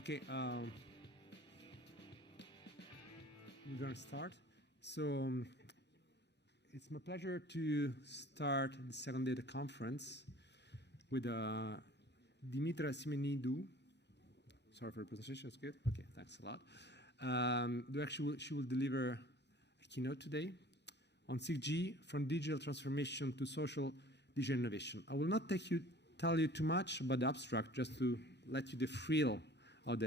Okay, we're going to start. So it's my pleasure to start the second day of the conference with Dimitra Simeonidou. Sorry for the pronunciation, it's good? Okay, thanks a lot. Actually, she will deliver a keynote today on 6G, from digital transformation to social digital innovation. I will not tell you too much about the abstract, just to let you the thrill of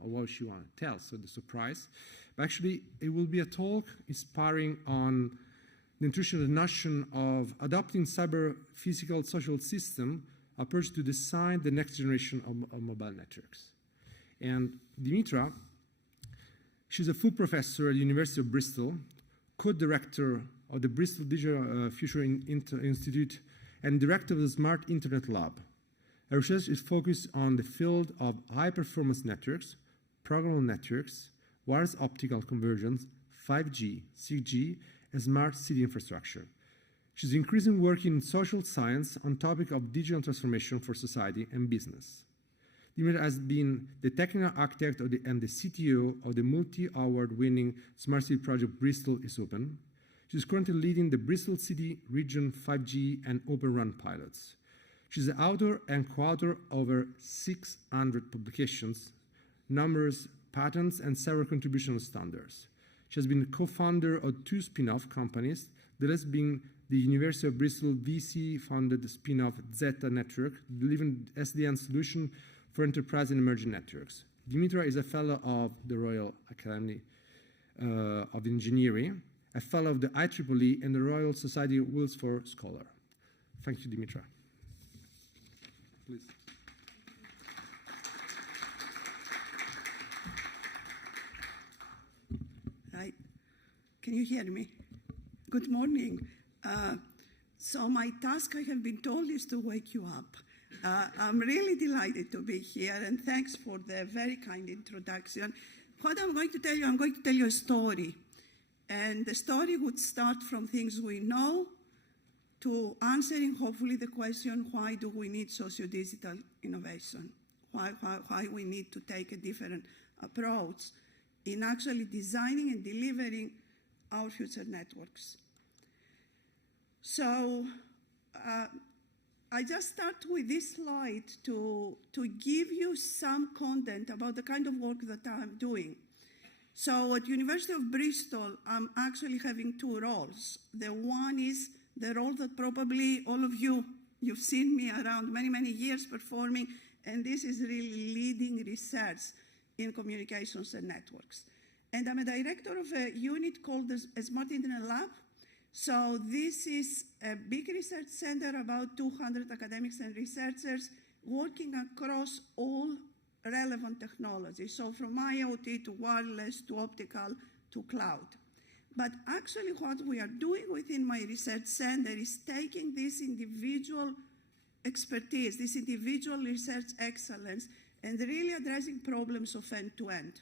what she want to tell, so the surprise. But actually, it will be a talk inspiring on the introduction of the notion of adopting cyber-physical social system approach to design the next generation of mobile networks. And Dimitra, she's a full professor at the University of Bristol, co-director of the Bristol Digital Future Institute, and director of the Smart Internet Lab. Her research is focused on the field of high-performance networks, programmable networks, wireless optical convergence, 5G, 6G, and smart city infrastructure. She's increasingly working in social science on topic of digital transformation for society and business. Dimitra has been the technical architect and the CTO of the multi-award-winning smart city project Bristol is Open. She's currently leading the Bristol City Region 5G and Open Run pilots. She's the author and co-author of over 600 publications, numerous patents, and several contributional standards. She has been the co-founder of 2 spin-off companies, the last being the University of Bristol VC-funded spin-off Zeta Network, delivering SDN solution for enterprise and emerging networks. Dimitra is a fellow of the Royal Academy of Engineering, a fellow of the IEEE and the Royal Society of Wilsford Scholar. Thank you, Dimitra. Please. Right. Can you hear me? Good morning. So my task, I have been told, is to wake you up. I'm really delighted to be here, and thanks for the very kind introduction. What I'm going to tell you, I'm going to tell you a story. And the story would start from things we know to answering, hopefully, the question, why do we need socio-digital innovation? Why we need to take a different approach in actually designing and delivering our future networks. So I just start with this slide to give you some content about the kind of work that I'm doing. So at University of Bristol, I'm actually having 2 roles. The one is the role that probably all of you've seen me around many, many years performing, and this is really leading research in communications and networks. And I'm a director of a unit called the Smart Internet Lab. So this is a big research center, about 200 academics and researchers working across all relevant technologies. So from IoT to wireless to optical to cloud. But actually what we are doing within my research center is taking this individual expertise, this individual research excellence, and really addressing problems of end-to-end.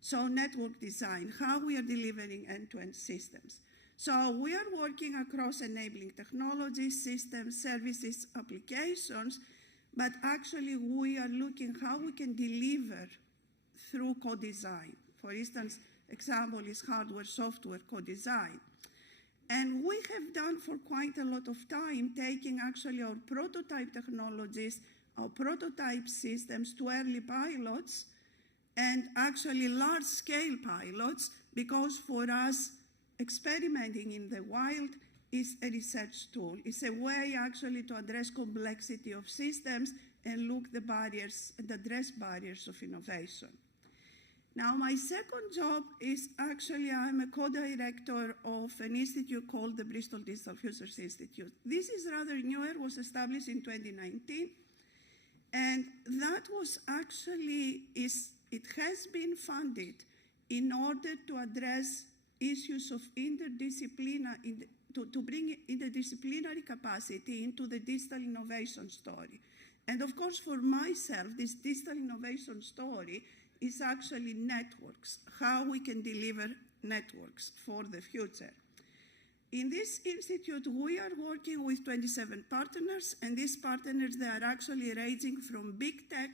So network design, how we are delivering end-to-end systems. So we are working across enabling technologies, systems, services, applications, but actually we are looking how we can deliver through co-design. For instance, example is hardware, software co-design. And we have done for quite a lot of time taking actually our prototype technologies, our prototype systems to early pilots and actually large-scale pilots, because for us, experimenting in the wild is a research tool. It's a way actually to address complexity of systems and look the barriers and address barriers of innovation. Now, my second job is actually I'm a co-director of an institute called the Bristol Digital Futures Institute. This is rather newer, was established in 2019. And that was actually, it has been funded in order to address issues of to bring interdisciplinary capacity into the digital innovation story. And of course, for myself, this digital innovation story is actually networks, how we can deliver networks for the future. In this institute, we are working with 27 partners, and these partners, they are actually ranging from big tech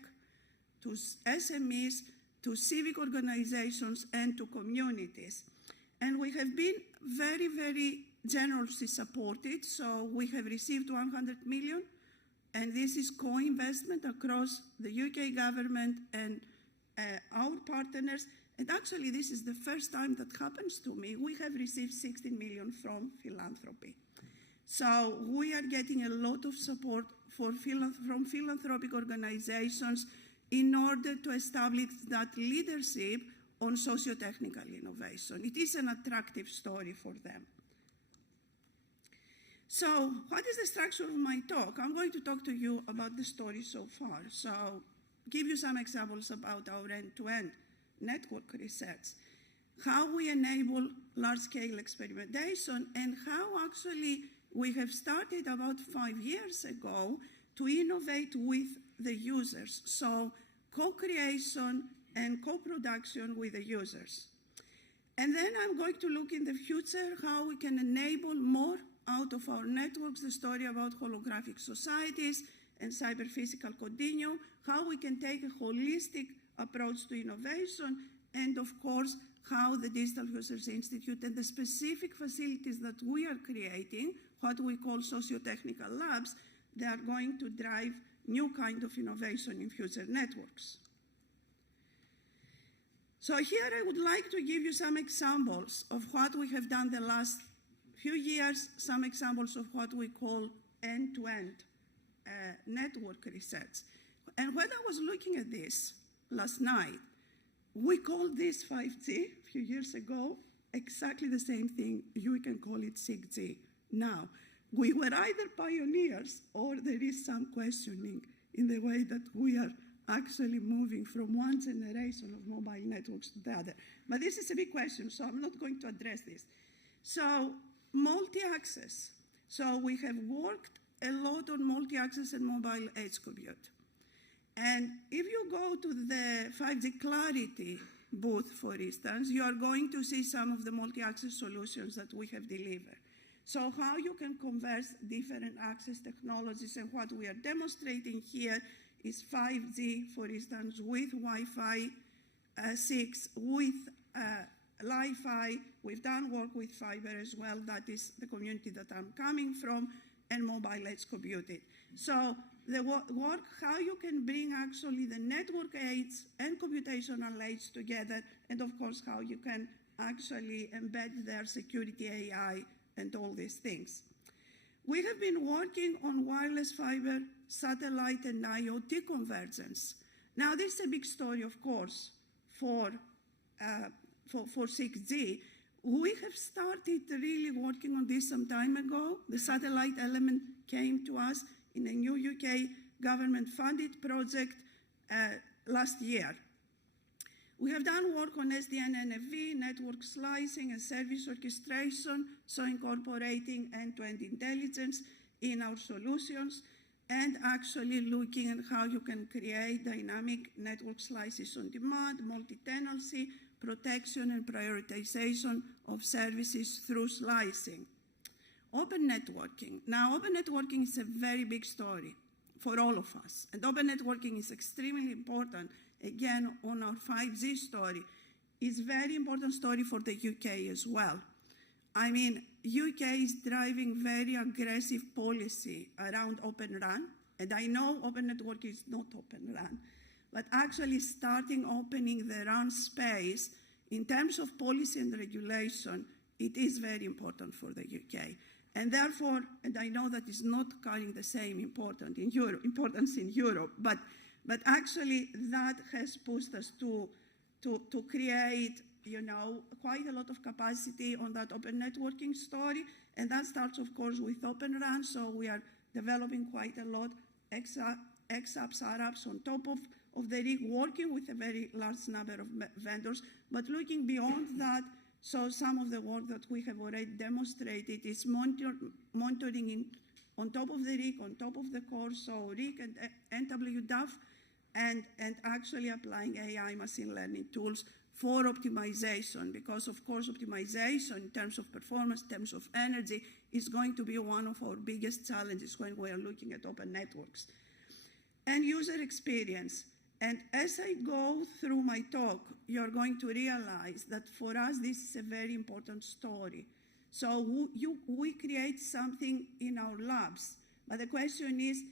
to SMEs, to civic organizations, and to communities. And we have been very, very generously supported. So we have received 100 million, and this is co-investment across the UK government and our partners. And actually, this is the first time that happens to me. We have received 16 million from philanthropy. So we are getting a lot of support from philanthropic organizations in order to establish that leadership on socio-technical innovation. It is an attractive story for them. So what is the structure of my talk? I'm going to talk to you about the story so far. So give you some examples about our end-to-end network research, how we enable large-scale experimentation, and how actually we have started about 5 years ago to innovate with the users. So co-creation and co-production with the users. And then I'm going to look in the future how we can enable more out of our networks, the story about holographic societies and cyber-physical continuum, how we can take a holistic approach to innovation, and of course, how the Digital Users Institute and the specific facilities that we are creating, what we call socio-technical labs, they are going to drive new kind of innovation in future networks. So here I would like to give you some examples of what we have done the last few years, some examples of what we call end-to-end network research. And when I was looking at this last night, we called this 5G a few years ago, exactly the same thing. You can call it 6G now. We were either pioneers or there is some questioning in the way that we are actually moving from one generation of mobile networks to the other. But this is a big question, so I'm not going to address this. So multi-access. So we have worked a lot on multi-access and mobile edge compute. And if you go to the 5G Clarity booth, for instance, you are going to see some of the multi-access solutions that we have delivered. So how you can converse different access technologies, and what we are demonstrating here is 5G, for instance, with Wi-Fi 6, with Li-Fi. We've done work with fiber as well. That is the community that I'm coming from, and mobile edge computing. So the work, how you can bring actually the network aids and computational aids together, and of course how you can actually embed their security AI and all these things. We have been working on wireless fiber, satellite, and IoT convergence. Now this is a big story, of course, for 6G. We have started really working on this some time ago. The satellite element came to us in a new UK government-funded project last year. We have done work on SDN NFV, network slicing, and service orchestration, so incorporating end-to-end intelligence in our solutions, and actually looking at how you can create dynamic network slices on demand, multi-tenancy, protection, and prioritization of services through slicing. Open networking. Now, open networking is a very big story for all of us. And open networking is extremely important, again, on our 5G story. It's a very important story for the UK as well. I mean, UK is driving very aggressive policy around Open RAN. And I know open network is not Open RAN, but actually starting opening the RAN space in terms of policy and regulation, it is very important for the UK. And therefore, and I know that is not carrying the same importance in Europe, but actually that has pushed us to create, you know, quite a lot of capacity on that open networking story. And that starts, of course, with Open RAN. So we are developing quite a lot, XApps, RApps on top of the rig, working with a very large number of vendors. But looking beyond that, so some of the work that we have already demonstrated is monitoring on top of the rig, on top of the core, so rig and NWDAF, and actually applying AI machine learning tools for optimization, because of course optimization in terms of performance, in terms of energy, is going to be one of our biggest challenges when we are looking at open networks. And user experience. And as I go through my talk, you're going to realize that for us, this is a very important story. So we create something in our labs, but the question is,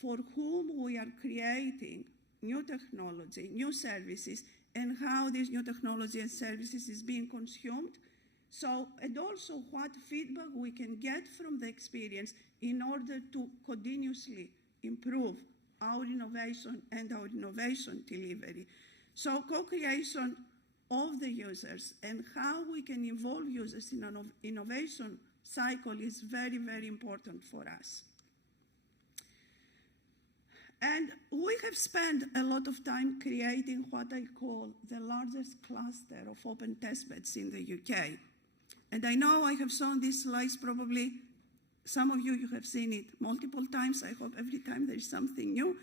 for whom we are creating new technology, new services, and how this new technology and services is being consumed. So, and also what feedback we can get from the experience in order to continuously improve our innovation and our innovation delivery. So co-creation of the users and how we can involve users in an innovation cycle is very, very important for us. And we have spent a lot of time creating what I call the largest cluster of open testbeds in the UK. And I know I have shown these slides probably, some of you have seen it multiple times. I hope every time there is something new.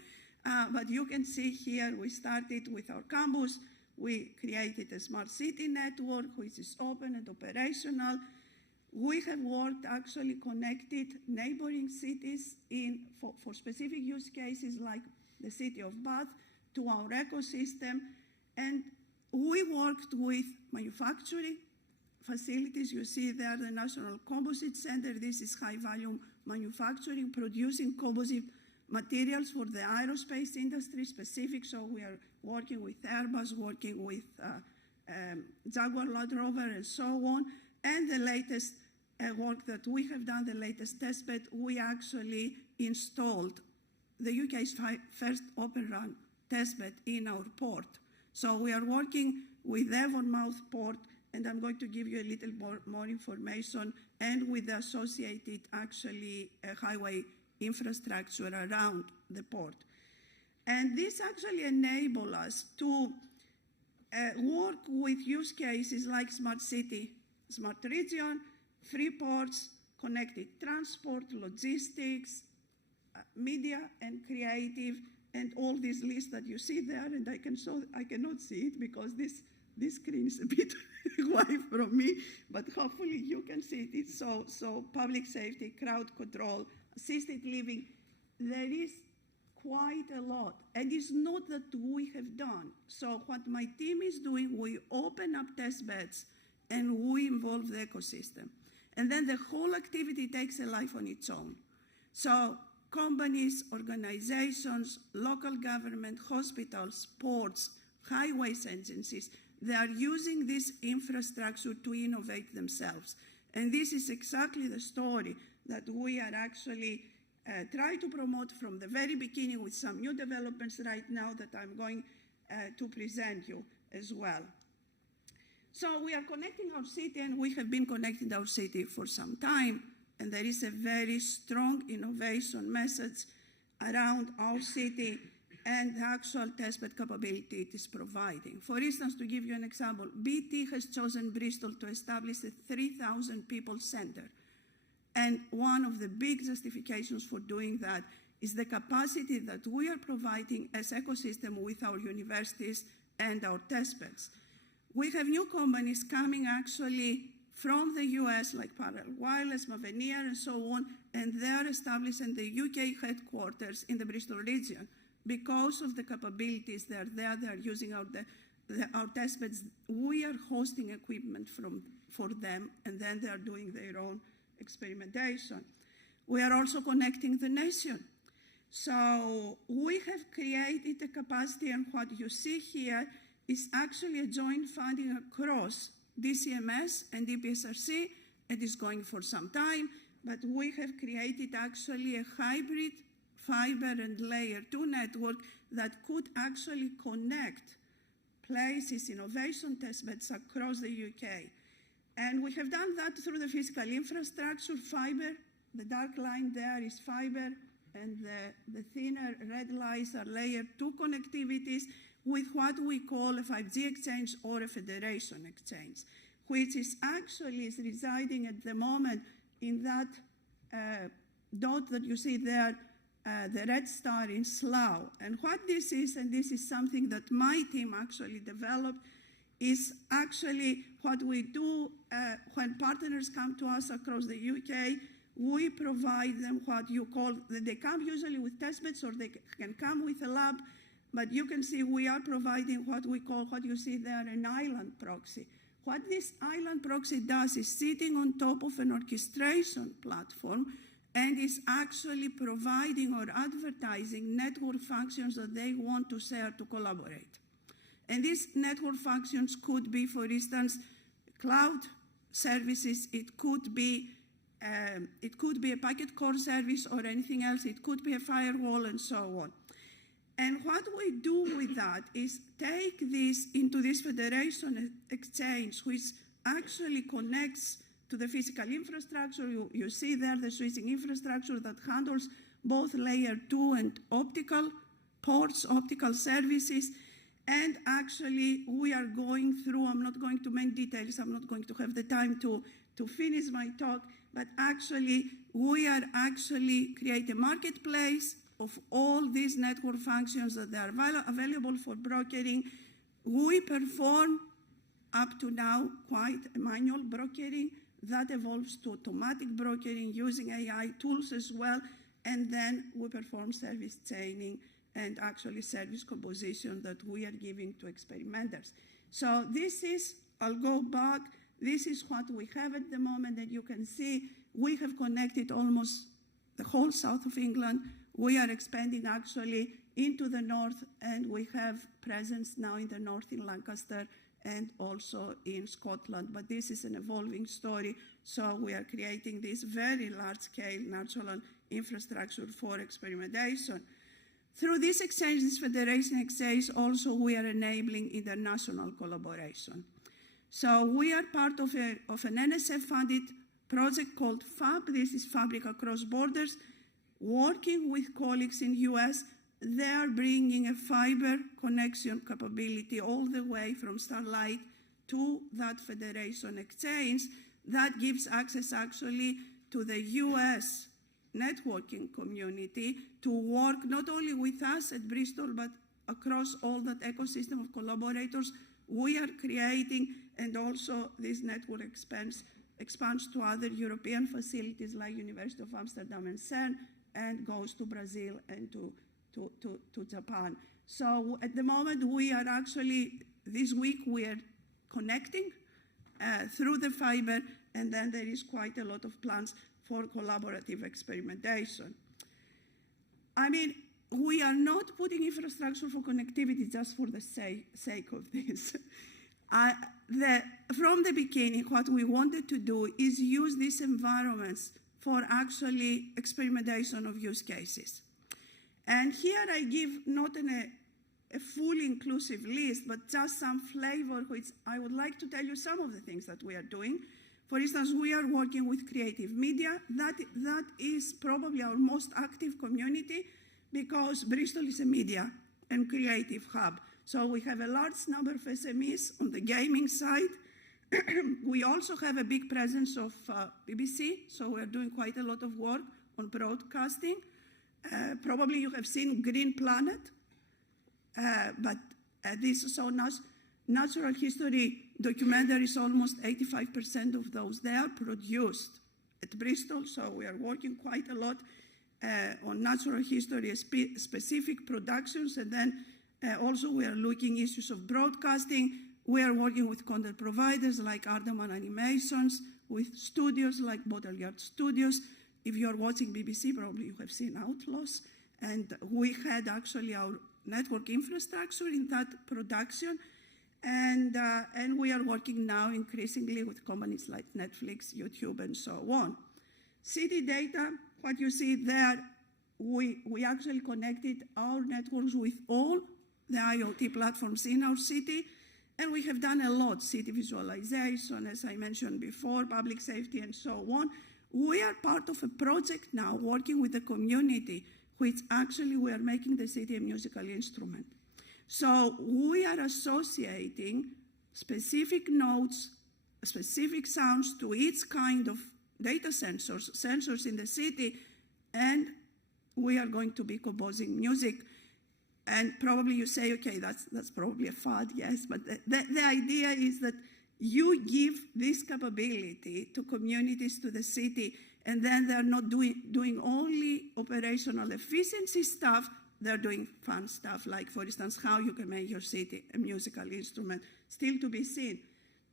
But you can see here we started with our campus. We created a smart city network, which is open and operational. We have worked, actually connected neighboring cities for specific use cases like the city of Bath to our ecosystem. And we worked with manufacturing facilities. You see there the National Composite Center. This is high-value manufacturing, producing composite materials for the aerospace industry specific. So we are working with Airbus, working with Jaguar Land Rover, and so on. And the latest work that we have done, the latest testbed, we actually installed the UK's first Open Run testbed in our port. So we are working with Avonmouth Port, and I'm going to give you a little more information, and with the associated actually highway infrastructure around the port. And this actually enables us to work with use cases like smart city, smart region, free ports, connected transport, logistics, media and creative, and all these lists that you see there. And I cannot see it because this screen is a bit away from me, but hopefully you can see it. It's so public safety, crowd control, assisted living. There is quite a lot, and it's not that we have done. So what my team is doing, we open up test beds and we involve the ecosystem. And then the whole activity takes a life on its own. So companies, organizations, local government, hospitals, ports, highways agencies, they are using this infrastructure to innovate themselves. And this is exactly the story that we are actually trying to promote from the very beginning with some new developments right now that I'm going to present you as well. So we are connecting our city, and we have been connecting our city for some time, and there is a very strong innovation message around our city and the actual testbed capability it is providing. For instance, to give you an example, BT has chosen Bristol to establish a 3,000 people center. And one of the big justifications for doing that is the capacity that we are providing as ecosystem with our universities and our testbeds. We have new companies coming actually from the US, like Parallel Wireless, Mavenir, and so on, and they are establishing the UK headquarters in the Bristol region. Because of the capabilities that are there, they are using our testbeds. We are hosting equipment for them, and then they are doing their own experimentation. We are also connecting the nation. So we have created a capacity, and what you see here is actually a joint funding across DCMS and DPSRC. It is going for some time, but we have created actually a hybrid fiber and layer 2 network that could actually connect places, innovation testbeds across the UK. And we have done that through the physical infrastructure, fiber. The dark line there is fiber, and the thinner red lines are layer 2 connectivities with what we call a 5G exchange or a federation exchange, which is actually residing at the moment in that dot that you see there, the red star in Slough. And what this is, and this is something that my team actually developed, is actually what we do when partners come to us across the UK. We provide them what you call, they come usually with testbeds, or they can come with a lab, but you can see we are providing what we call, what you see there, an island proxy. What this island proxy does is sitting on top of an orchestration platform and is actually providing or advertising network functions that they want to share to collaborate. And these network functions could be, for instance, cloud services. It could be a packet core service or anything else. It could be a firewall and so on. And what we do with that is take this into this federation exchange, which actually connects to the physical infrastructure. You see there the switching infrastructure that handles both layer 2 and optical ports, optical services. And actually, we are going through, I'm not going to many details, I'm not going to have the time to finish my talk, but actually, we are actually creating a marketplace of all these network functions that are available for brokering. We perform up to now quite a manual brokering that evolves to automatic brokering using AI tools as well, and then we perform service chaining and actually service composition that we are giving to experimenters. So this is, I'll go back, this is what we have at the moment, and you can see we have connected almost the whole south of England. We are expanding actually into the north, and we have presence now in the north in Lancaster and also in Scotland. But this is an evolving story, so we are creating this very large-scale national infrastructure for experimentation. Through this exchange, this federation exchange, also we are enabling international collaboration. So we are part of an NSF-funded project called FAB. This is Fabric Across Borders, working with colleagues in US. They are bringing a fiber connection capability all the way from Starlight to that federation exchange that gives access actually to the US networking community to work not only with us at Bristol, but across all that ecosystem of collaborators we are creating, and also this network expands to other European facilities like University of Amsterdam and CERN, and goes to Brazil and to Japan. So at the moment, we are actually, this week, we are connecting through the fiber, and then there is quite a lot of plans for collaborative experimentation. I mean, we are not putting infrastructure for connectivity just for the sake of this. From the beginning, what we wanted to do is use these environments for actually experimentation of use cases. And here I give not a fully inclusive list, but just some flavor, which I would like to tell you some of the things that we are doing. For instance, we are working with creative media. That is probably our most active community, because Bristol is a media and creative hub. So we have a large number of SMEs on the gaming side. We also have a big presence of BBC, so we're doing quite a lot of work on broadcasting. Probably you have seen Green Planet, but this is so natural history documentaries, almost 85% of those, they are produced at Bristol, so we are working quite a lot on natural history specific productions, and then also we are looking issues of broadcasting. We are working with content providers like Ardaman Animations, with studios like Bottelyard Studios. If you are watching BBC, probably you have seen Outlaws, and we had actually our network infrastructure in that production, and we are working now increasingly with companies like Netflix, YouTube, and so on. City data, what you see there, we actually connected our networks with all the IoT platforms in our city, and we have done a lot, city visualization, as I mentioned before, public safety, and so on. We are part of a project now working with the community, which actually we are making the city a musical instrument. So we are associating specific nodes, specific sounds to each kind of data sensors in the city, and we are going to be composing music. And probably you say, okay, that's probably a fad, yes, but the idea is that you give this capability to communities, to the city, and then they're not doing only operational efficiency stuff, they're doing fun stuff, like, for instance, how you can make your city a musical instrument, still to be seen.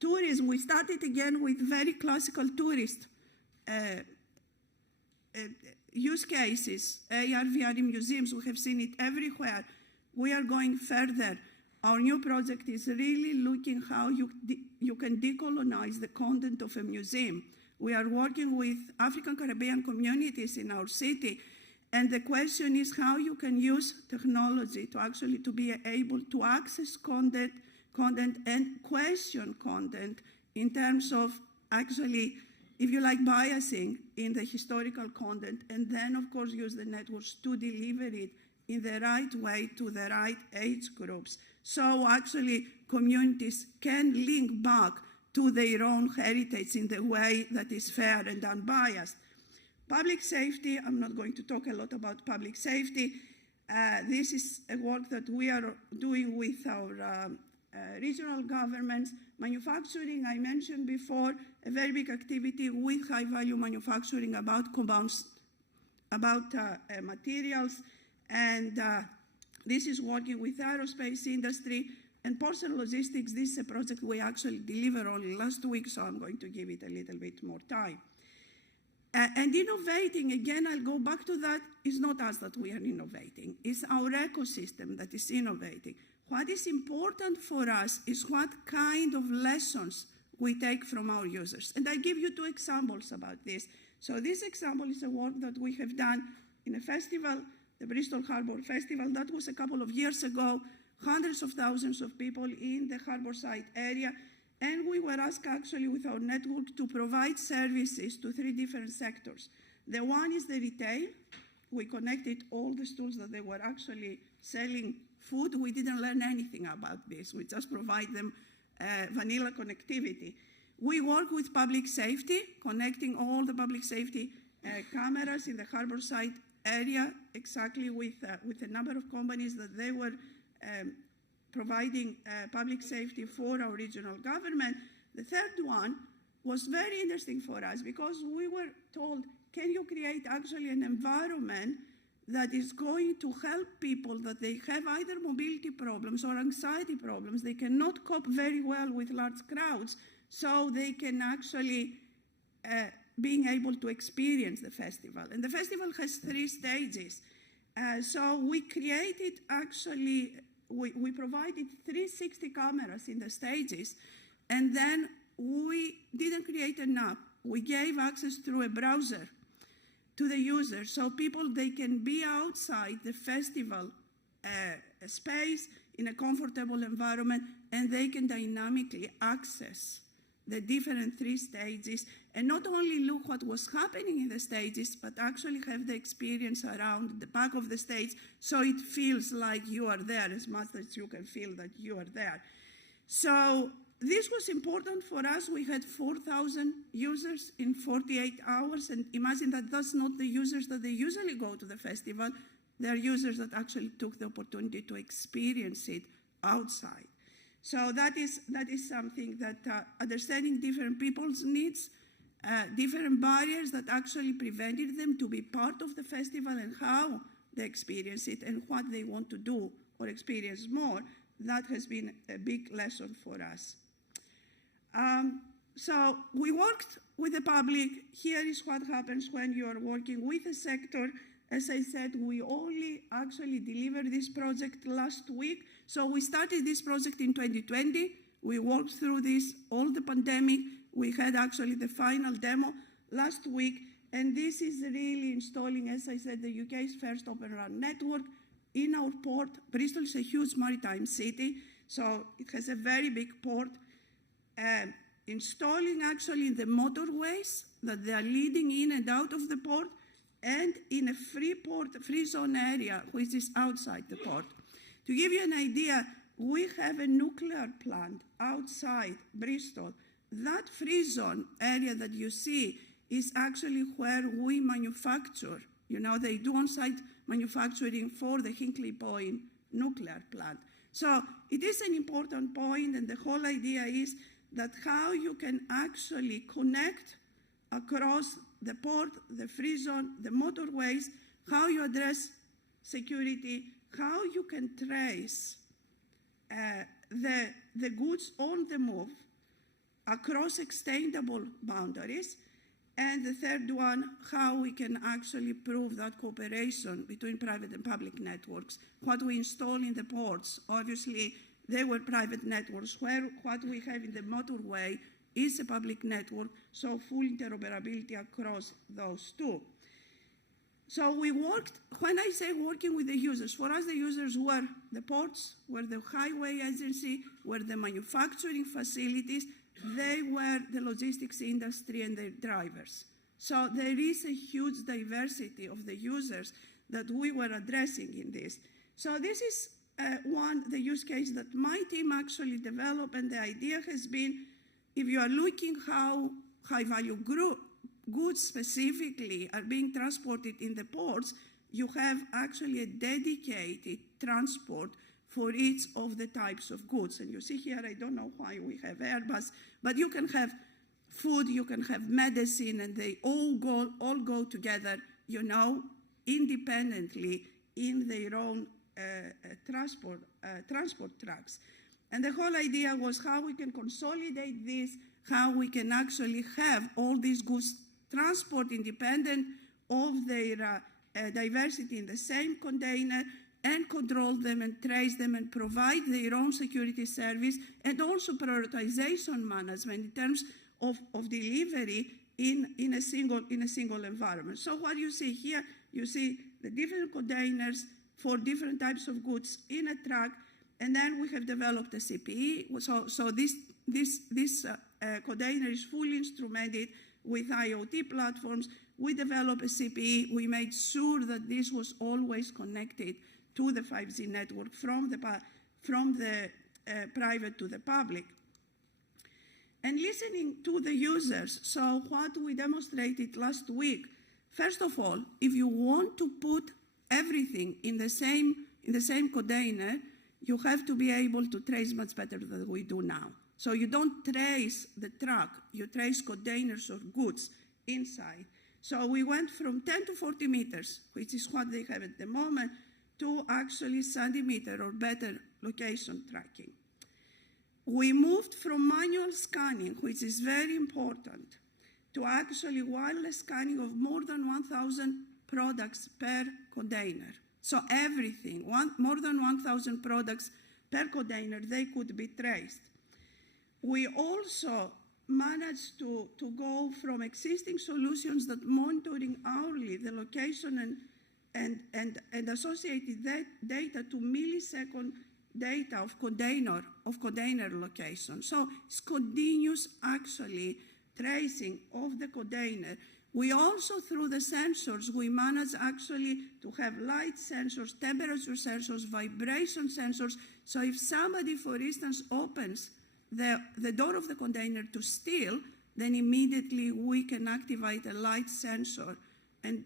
Tourism, we started again with very classical tourist use cases, AR, VR in museums. We have seen it everywhere. We are going further. Our new project is really looking how you can decolonize the content of a museum. We are working with African Caribbean communities in our city, and the question is how you can use technology to actually to be able to access content and question content in terms of actually, if you like, biasing in the historical content, and then of course use the networks to deliver it in the right way to the right age groups. So actually communities can link back to their own heritage in the way that is fair and unbiased. Public safety, I'm not going to talk a lot about public safety. This is a work that we are doing with our regional governments. Manufacturing, I mentioned before, a very big activity with high-value manufacturing about compounds, about materials, and this is working with aerospace industry and parcel logistics. This is a project we actually delivered only last week, so I'm going to give it a little bit more time. And innovating, again, I'll go back to that. It's not us that we are innovating. It's our ecosystem that is innovating. What is important for us is what kind of lessons we take from our users. And I give you two examples about this. So this example is a work that we have done in a festival, the Bristol Harbour Festival. That was a couple of years ago, hundreds of thousands of people in the harborside area. And we were asked actually with our network to provide services to 3 different sectors. The one is the retail. We connected all the stores that they were actually selling food. We didn't learn anything about this. We just provide them vanilla connectivity. We work with public safety, connecting all the public safety cameras in the harborside area, exactly with a number of companies that they were providing public safety for our regional government. The third one was very interesting for us because we were told, can you create actually an environment that is going to help people that they have either mobility problems or anxiety problems. They cannot cope very well with large crowds, so they can actually being able to experience the festival. And the festival has 3 stages. So we created actually, we provided 360 cameras in the stages, and then we didn't create an app. We gave access through a browser to the user, so people, they can be outside the festival space in a comfortable environment, and they can dynamically access the different 3 stages, and not only look what was happening in the stages, but actually have the experience around the back of the stage, so it feels like you are there as much as you can feel that you are there. So this was important for us. We had 4,000 users in 48 hours, and imagine that that's not the users that they usually go to the festival. They're users that actually took the opportunity to experience it outside. So that is something that understanding different people's needs, different barriers that actually prevented them to be part of the festival and how they experience it and what they want to do or experience more, that has been a big lesson for us. So we worked with the public. Here is what happens when you are working with a sector. As I said, we only actually delivered this project last week. So we started this project in 2020. We worked through this, all the pandemic. We had actually the final demo last week. And this is really installing, as I said, the UK's first Open RAN network in our port. Bristol is a huge maritime city, so it has a very big port. Installing actually in the motorways that they are leading in and out of the port, and in a free zone area, which is outside the port. To give you an idea, we have a nuclear plant outside Bristol. That free zone area that you see is actually where we manufacture. You know, they do on-site manufacturing for the Hinkley Point nuclear plant. So it is an important point, and the whole idea is that how you can actually connect across the port, the free zone, the motorways, how you address security, how you can trace the goods on the move across extendable boundaries. And the third one, how we can actually prove that cooperation between private and public networks. What we install in the ports, obviously, they were private networks, where what we have in the motorway is a public network, so full interoperability across those two. So we worked, when I say working with the users, for us the users were the ports, were the highway agency, were the manufacturing facilities, they were the logistics industry and their drivers. So there is a huge diversity of the users that we were addressing in this. So this is the use case that my team actually developed, and the idea has been, if you are looking how high-value goods specifically are being transported in the ports, you have actually a dedicated transport for each of the types of goods. And you see here, I don't know why we have Airbus, but you can have food, you can have medicine, and they all go together, you know, independently in their own transport tracks. And the whole idea was how we can consolidate this, how we can actually have all these goods transport independent of their diversity in the same container, and control them and trace them and provide their own security service, and also prioritization management in terms of delivery in a single environment. So what you see here, you see the different containers for different types of goods in a truck, and then we have developed a CPE. So this container is fully instrumented with IoT platforms. We developed a CPE. We made sure that this was always connected to the 5G network from the private to the public. And listening to the users, so what we demonstrated last week, first of all, if you want to put everything in the same container, you have to be able to trace much better than we do now. So you don't trace the truck, you trace containers of goods inside. So we went from 10 to 40 meters, which is what they have at the moment, to actually centimeter or better location tracking. We moved from manual scanning, which is very important, to actually wireless scanning of more than 1,000 products per container. So everything, more than 1,000 products per container, they could be traced. We also managed to go from existing solutions that monitoring hourly the location and associated data to millisecond data of container location. So it's continuous actually tracing of the container. We also, through the sensors, we manage actually to have light sensors, temperature sensors, vibration sensors. So if somebody, for instance, opens the door of the container to steal, then immediately we can activate a light sensor and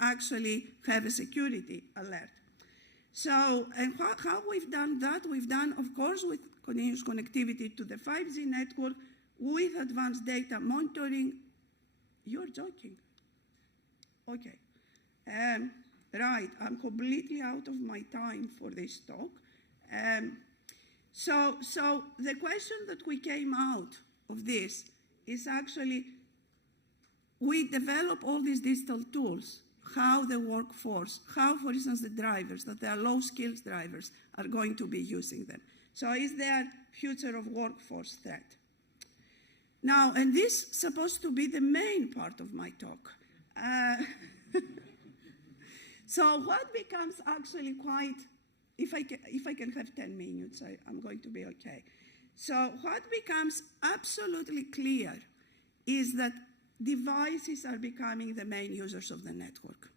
actually have a security alert. So, and how we've done that? We've done, of course, with continuous connectivity to the 5G network, with advanced data monitoring. You're joking. Okay. Right, I'm completely out of my time for this talk. So the question that we came out of this is actually, we develop all these digital tools, how the workforce, how, for instance, the drivers, that they are low-skills drivers, are going to be using them. So is there future of workforce threat? Now, and this is supposed to be the main part of my talk. So what becomes actually quite, if I can have 10 minutes, I'm going to be okay. So what becomes absolutely clear is that devices are becoming the main users of the network.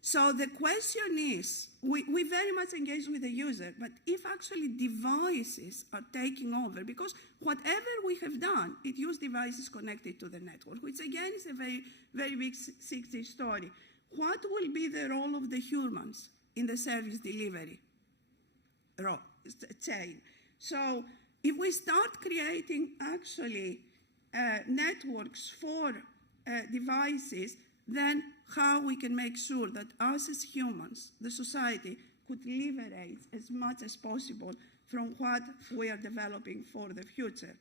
So the question is, we very much engage with the user, but if actually devices are taking over, because whatever we have done, it used devices connected to the network, which again is a very, very big 6G story. What will be the role of the humans in the service delivery chain? So if we start creating actually networks for devices, then how we can make sure that us as humans, the society, could leverage as much as possible from what we are developing for the future.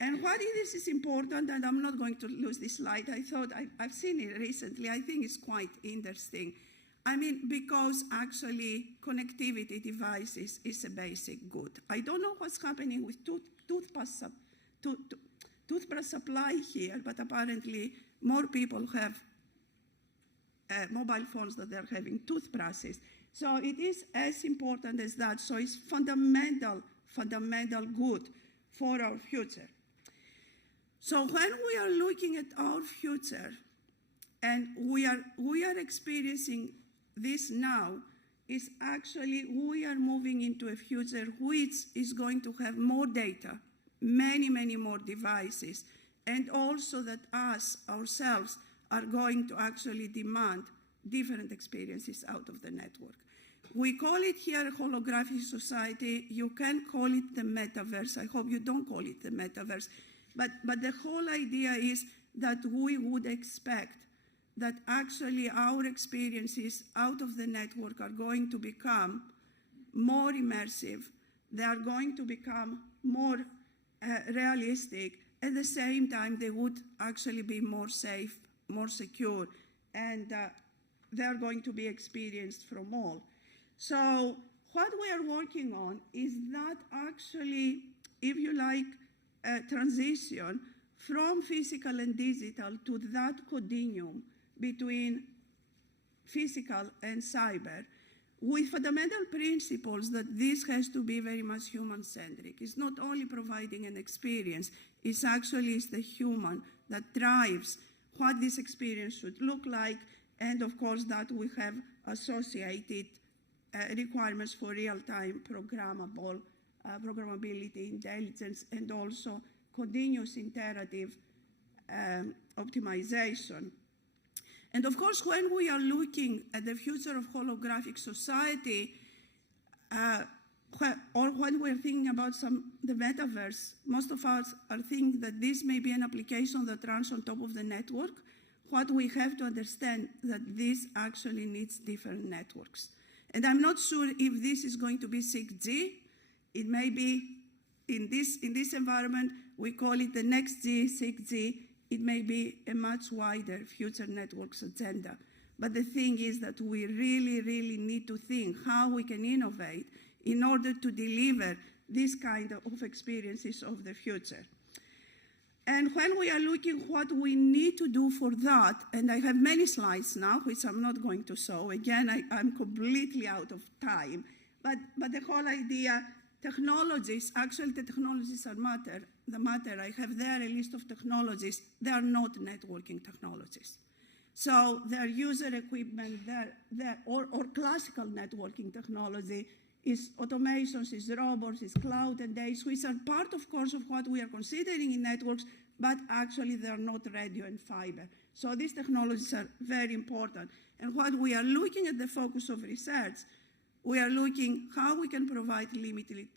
And why this is important, and I'm not going to lose this slide, I thought I've seen it recently, I think it's quite interesting. I mean, because actually connectivity devices is a basic good. I don't know what's happening with toothbrush supply here, but apparently more people have mobile phones than they're having toothbrushes. So it is as important as that. So it's fundamental good for our future. So when we are looking at our future, and we are experiencing this now, is actually we are moving into a future which is going to have more data, many more devices, and also that us, ourselves, are going to actually demand different experiences out of the network. We call it here holographic society. You can call it the metaverse. I hope you don't call it the metaverse. But the whole idea is that we would expect that actually our experiences out of the network are going to become more immersive. They are going to become more realistic. At the same time, they would actually be more safe, more secure, and they are going to be experienced from all. So what we are working on is that actually, if you like, a transition from physical and digital to that continuum between physical and cyber, with fundamental principles that this has to be very much human-centric. It's not only providing an experience, it's actually the human that drives what this experience should look like, and of course that we have associated requirements for real-time programmability, intelligence, and also continuous iterative optimization. And of course, when we are looking at the future of holographic society, or when we're thinking about the metaverse, most of us are thinking that this may be an application that runs on top of the network. What we have to understand that this actually needs different networks. And I'm not sure if this is going to be 6G. It may be in this environment, we call it the next G, 6G. It may be a much wider future networks agenda. But the thing is that we really need to think how we can innovate in order to deliver this kind of experiences of the future. And when we are looking what we need to do for that, and I have many slides now, which I'm not going to show. Again, I'm completely out of time. But the whole idea, technologies, actually the technologies are the matter. I have there a list of technologies. They are not networking technologies. So they're user equipment, or classical networking technology, is automations, is robots, is cloud and edge, which are part, of course, of what we are considering in networks, but actually they're not radio and fiber. So these technologies are very important. And what we are looking at the focus of research, we are looking how we can provide limited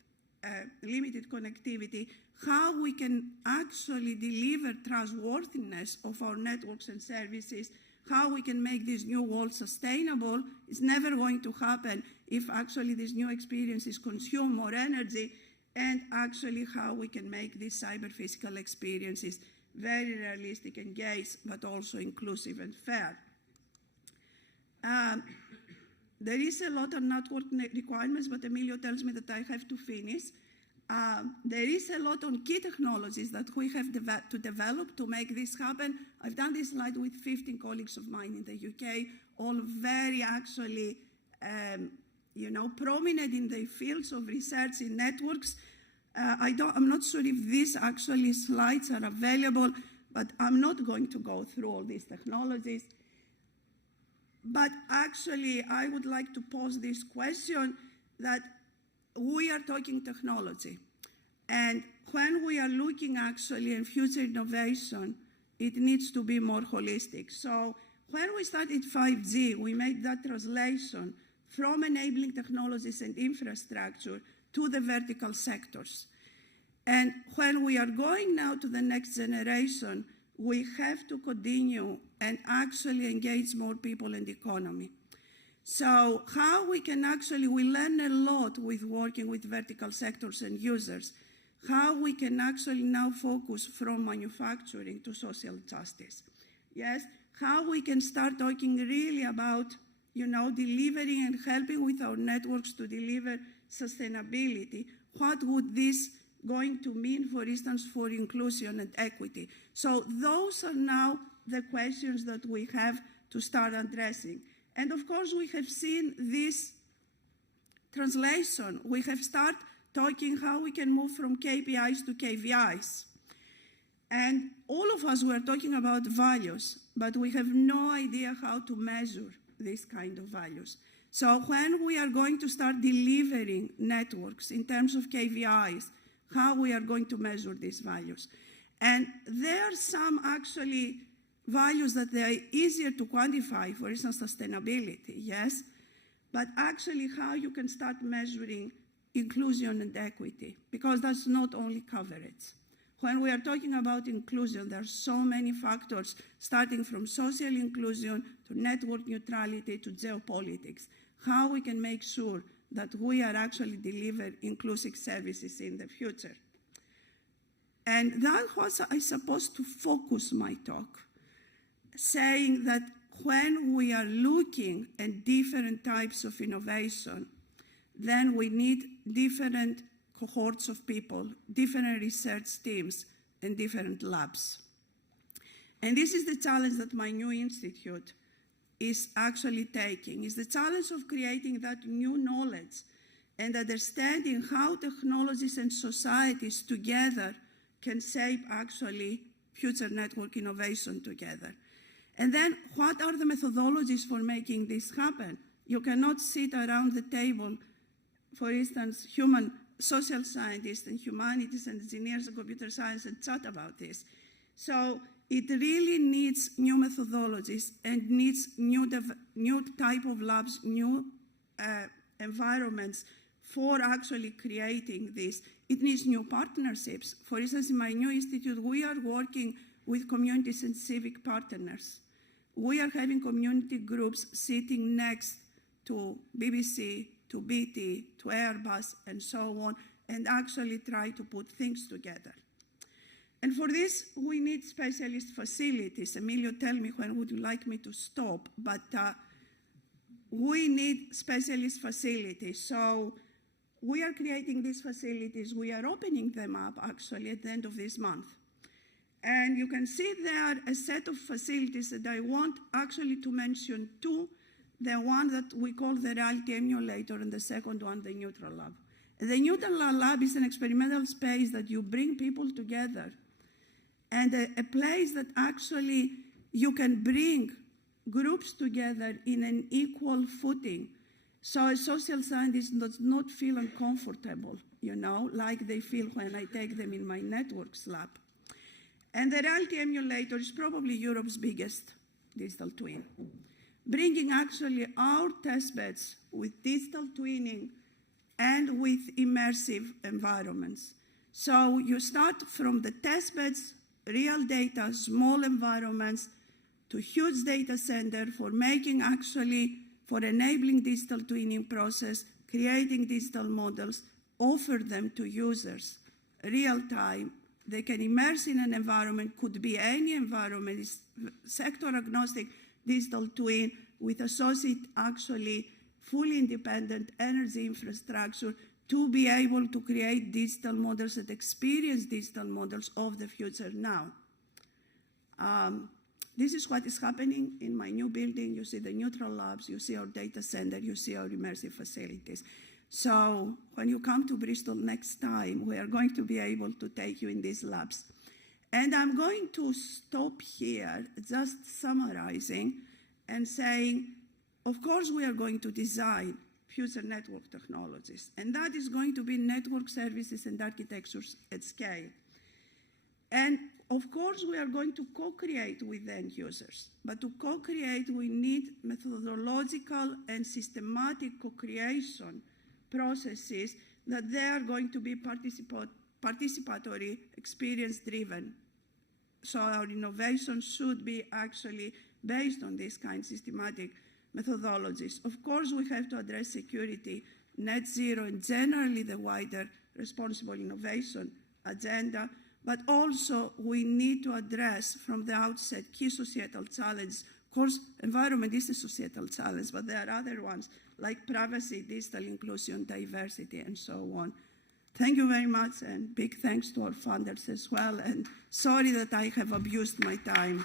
connectivity, how we can actually deliver trustworthiness of our networks and services, how we can make this new world sustainable. Is never going to happen if actually these new experiences consume more energy, and actually how we can make these cyber-physical experiences very realistic, engaged, but also inclusive and fair. There is a lot of network requirements, but Emilio tells me that I have to finish. There is a lot on key technologies that we have to develop to make this happen. I've done this slide with 15 colleagues of mine in the UK, all very actually, prominent in the fields of research in networks. I'm not sure if these actually slides are available, but I'm not going to go through all these technologies. But actually, I would like to pose this question that we are talking technology. And when we are looking actually in future innovation, it needs to be more holistic. So when we started 5G, we made that translation from enabling technologies and infrastructure to the vertical sectors. And when we are going now to the next generation, we have to continue and actually engage more people in the economy. So how we can actually, we learn a lot with working with vertical sectors and users, how we can actually now focus from manufacturing to social justice. Yes, how we can start talking really about, delivering and helping with our networks to deliver sustainability. What would this going to mean, for instance, for inclusion and equity? So those are now the questions that we have to start addressing. And of course, we have seen this translation. We have started talking how we can move from KPIs to KVIs. And all of us were talking about values, but we have no idea how to measure these kind of values. So when we are going to start delivering networks in terms of KVIs, how we are going to measure these values. And there are some actually values that they are easier to quantify, for instance, sustainability, yes? But actually how you can start measuring inclusion and equity, because that's not only coverage. When we are talking about inclusion, there are so many factors, starting from social inclusion to network neutrality to geopolitics, how we can make sure that we are actually delivering inclusive services in the future. And that was, I suppose, to focus my talk, saying that when we are looking at different types of innovation, then we need different cohorts of people, different research teams, and different labs. And this is the challenge that my new institute is actually taking, is the challenge of creating that new knowledge and understanding how technologies and societies together can shape actually future network innovation together. And then what are the methodologies for making this happen? You cannot sit around the table, for instance, social scientists and humanities and engineers and computer science and chat about this. So it really needs new methodologies and needs new type of labs, new environments for actually creating this. It needs new partnerships. For instance, in my new institute, we are working with communities and civic partners. We are having community groups sitting next to BBC, to BT, to Airbus, and so on, and actually try to put things together. And for this, we need specialist facilities. Emilio, tell me when would you like me to stop, but we need specialist facilities. So we are creating these facilities. We are opening them up, actually, at the end of this month. And you can see there a set of facilities that I want actually to mention two. The one that we call the reality emulator, and the second one, the neutral lab. The neutral lab is an experimental space that you bring people together, and a place that actually you can bring groups together in an equal footing. So a social scientist does not feel uncomfortable, like they feel when I take them in my networks lab. And the reality emulator is probably Europe's biggest digital twin, bringing actually our testbeds with digital twinning and with immersive environments. So you start from the testbeds, real data, small environments, to huge data center for making actually, for enabling digital twinning process, creating digital models, offer them to users real time. They can immerse in an environment, could be any environment, it's sector agnostic digital twin with associated actually fully independent energy infrastructure to be able to create digital models and experience digital models of the future now. This is what is happening in my new building. You see the neutral labs, you see our data center, you see our immersive facilities. So when you come to Bristol next time, we are going to be able to take you in these labs. And I'm going to stop here, just summarizing and saying, of course, we are going to design future network technologies, and that is going to be network services and architectures at scale. And of course, we are going to co-create with end users, but to co-create, we need methodological and systematic co-creation processes that they are going to be participatory, experience-driven. So our innovation should be actually based on this kind of systematic methodologies. Of course, we have to address security, net zero, and generally the wider responsible innovation agenda, but also we need to address from the outset key societal challenges. Of course, environment is a societal challenge, but there are other ones like privacy, digital inclusion, diversity, and so on. Thank you very much, and big thanks to our funders as well, and sorry that I have abused my time.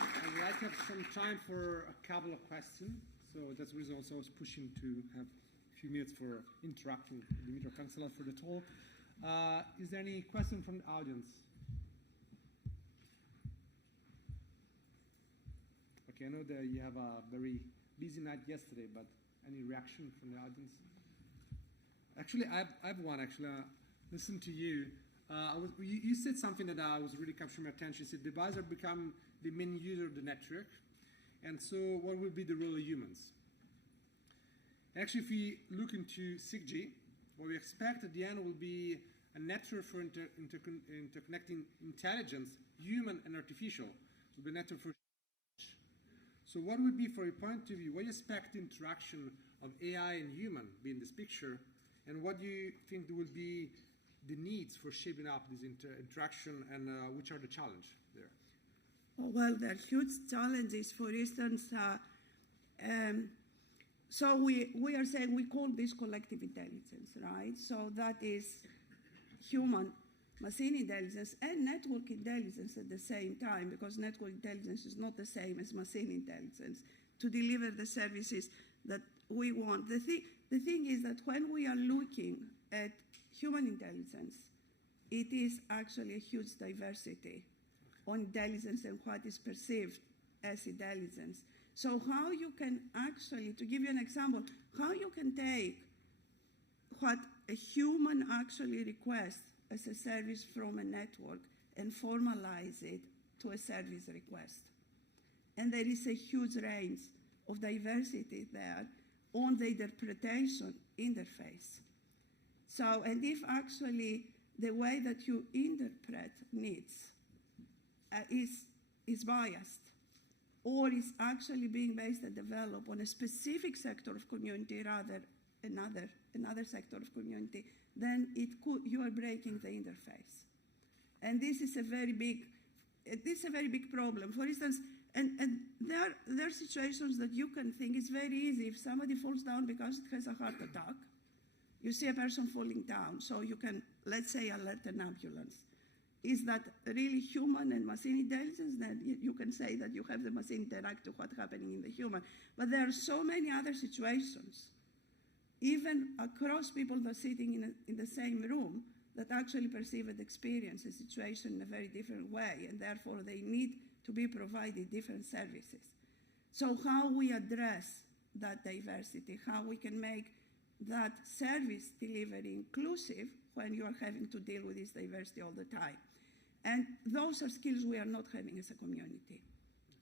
I'd like to have some time for a couple of questions, so that's the reason also I was pushing to have a few minutes for interacting with Dimitra. Thanks a lot for the talk. Is there any question from the audience? Okay, I know that you have a very busy night yesterday, but any reaction from the audience? Actually, I have one. Actually, listen to you. You said something that was really capturing my attention. You said devices are becoming the main user of the network, and so what will be the role of humans? Actually, if we look into 6G, what we expect at the end will be a network for interconnecting intelligence, human and artificial. It will be a network for. So what would be, from your point of view, what do you expect the interaction of AI and human be in this picture, and what do you think there will be the needs for shaping up this interaction, and which are the challenges there? Well, there are huge challenges. For instance, so we are saying we call this collective intelligence, right? So that is human machine intelligence and network intelligence at the same time, because network intelligence is not the same as machine intelligence to deliver the services that we want. The thing is that when we are looking at human intelligence, it is actually a huge diversity on intelligence and what is perceived as intelligence. So how you can actually, to give you an example, how you can take what a human actually requests as a service from a network and formalize it to a service request. And there is a huge range of diversity there on the interpretation interface. So, and if actually the way that you interpret needs is biased, or is actually being based and developed on a specific sector of community rather another sector of community, then you are breaking the interface. And this is a very big problem. For instance, and there are situations that you can think it's very easy. If somebody falls down because it has a heart attack, you see a person falling down, so you can, let's say, alert an ambulance. Is that really human and machine intelligence? Then you can say that you have the machine interact to what's happening in the human. But there are so many other situations, even across people that are sitting in the same room, that actually perceive and experience a situation in a very different way, and therefore they need to be provided different services. So how we address that diversity, how we can make that service delivery inclusive when you are having to deal with this diversity all the time. And those are skills we are not having as a community.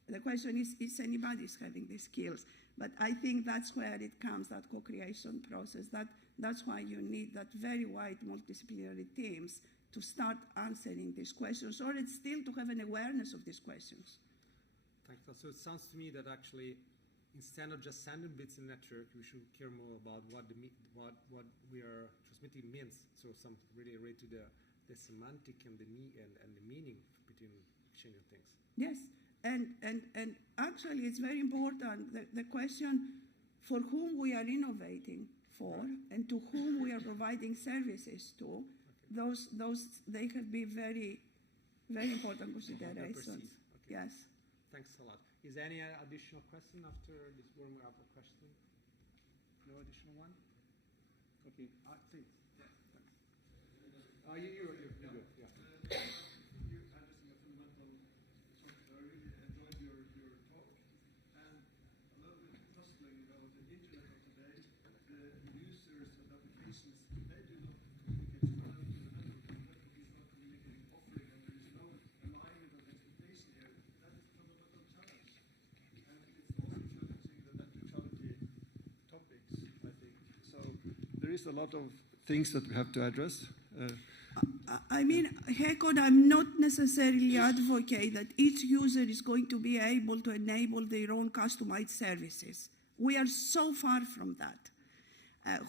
The question is anybody's having these skills? But I think that's where it comes, that co-creation process. That's why you need that very wide multidisciplinary teams to start answering these questions, or it's still to have an awareness of these questions. Thanks. So it sounds to me that actually, instead of just sending bits in network, we should care more about what we are transmitting means. So some really relate to the semantic and the meaning between exchanging things. Yes, and actually it's very important, the question for whom we are innovating for, right, and to whom we are providing services to, okay, those they could be very, very important considerations. Okay. Yes. Thanks a lot. Is there any additional question after this warming up question? No additional one? Okay, please. Yeah. Thanks. You're good. Yeah. You're addressing a fundamental topic. I really enjoyed your talk, and a little bit puzzling about the internet of today. The users and applications, they do not communicate directly to the network. The network is not communicating offering, and there is no alignment of expectation here. That is a fundamental challenge, and it's also challenging the net neutrality topics, I think. So there is a lot of things that we have to address. I mean, Hecon, I'm not necessarily advocate that each user is going to be able to enable their own customized services. We are so far from that.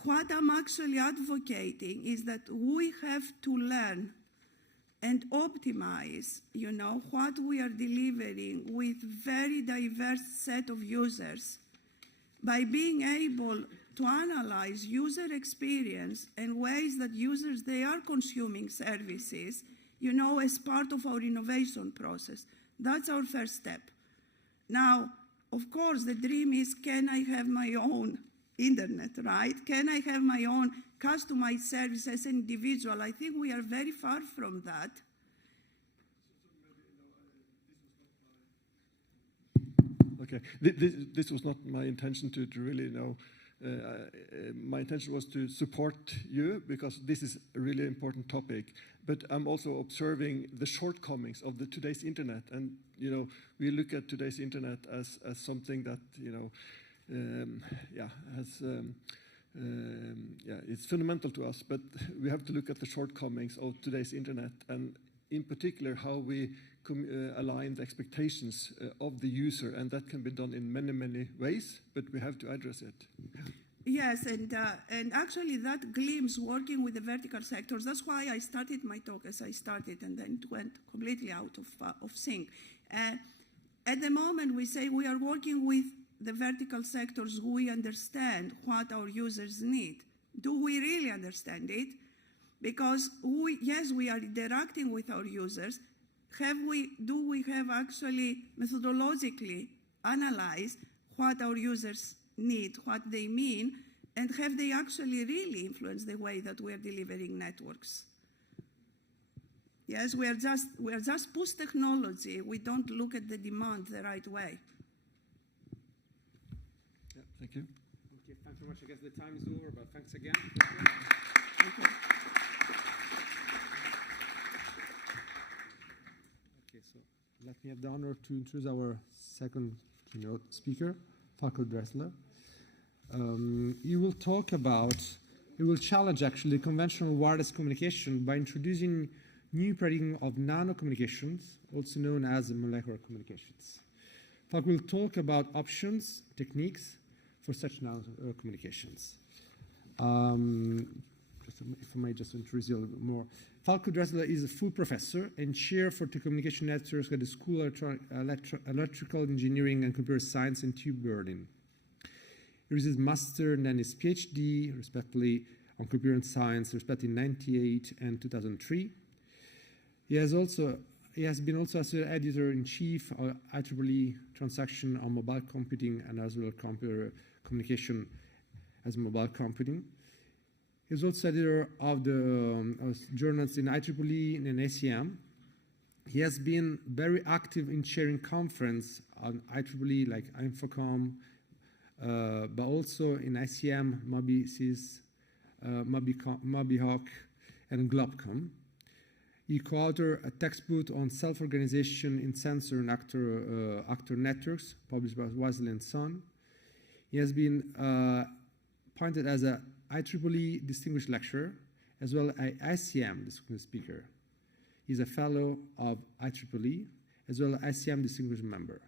What I'm actually advocating is that we have to learn and optimize, what we are delivering with very diverse set of users by being able to analyze user experience and ways that users, they are consuming services, as part of our innovation process. That's our first step. Now, of course, the dream is, can I have my own internet, right? Can I have my own customized service as an individual? I think we are very far from that. Okay, this was not my intention to really know. My intention was to support you because this is a really important topic. But I'm also observing the shortcomings of today's internet, and we look at today's internet as something that it's fundamental to us. But we have to look at the shortcomings of today's internet, and in particular how we align the expectations of the user, and that can be done in many ways, but we have to address it. Yes, and actually that glimpse working with the vertical sectors, that's why I started my talk as I started, and then it went completely out of sync. At the moment we say we are working with the vertical sectors, we understand what our users need. Do we really understand it? Because yes, we are interacting with our users. Do we have actually methodologically analyzed what our users need, what they mean, and have they actually really influenced the way that we are delivering networks? Yes, we are just push technology. We don't look at the demand the right way. Yeah, thank you. Okay, thanks very much. I guess the time is over, but thanks again. Thank you. Okay, so let me have the honor to introduce our second keynote speaker, Falko Dressler. He will challenge actually conventional wireless communication by introducing new paradigm of nano communications, also known as molecular communications. Falko will talk about options, techniques for such nano communications. If I may just introduce you a little bit more. Falko Dressler is a full professor and chair for telecommunication networks at the School of Electrical Engineering and Computer Science in TU Berlin. He received his master and then his PhD, respectively, on computer science, respectively, in 1998 and 2003. He has been also associate editor-in-chief of IEEE transaction on mobile computing and as well computer communication as mobile computing. He is also editor of the journals in IEEE and in ACM. He has been very active in chairing conference on IEEE like Infocom, but also in ICM, MobiSys, MobiHawk, and Globcom. He co-authored a textbook on self-organization in sensor and actor networks, published by Wesley & Son. He has been appointed as a IEEE Distinguished Lecturer, as well as ICM Distinguished Speaker. He's a Fellow of IEEE, as well as ICM Distinguished Member.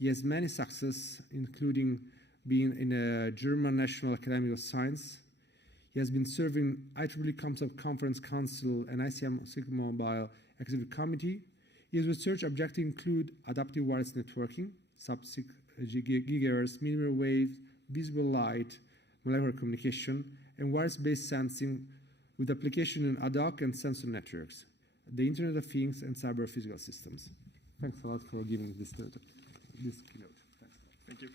He has many successes, including being in a German National Academy of Science. He has been serving IEEE Conference Council and ICM Signal Mobile Executive Committee. His research objectives include adaptive wireless networking, sub-6 GHz, millimeter wave, visible light, molecular communication, and wireless-based sensing with application in ad hoc and sensor networks, the Internet of Things, and cyber physical systems. Thanks a lot for giving this keynote. Thanks. Thank you.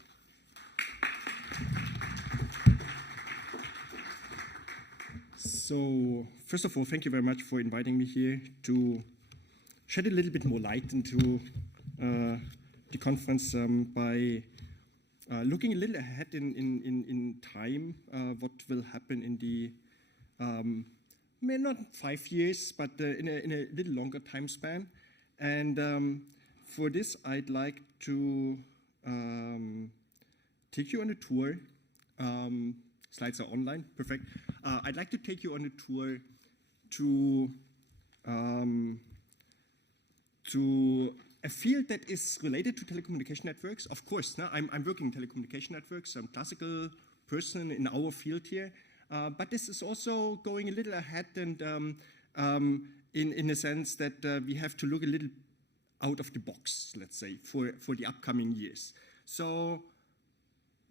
So, first of all, thank you very much for inviting me here to shed a little bit more light into the conference by looking a little ahead in time, what will happen in the, maybe not 5 years, but in a little longer time span. And for this, I'd like to take you on a tour. Slides are online, perfect. I'd like to take you on a tour to a field that is related to telecommunication networks. Of course, now I'm working in telecommunication networks. I'm a classical person in our field here. But this is also going a little ahead and in a sense that we have to look a little out of the box, let's say, for the upcoming years. So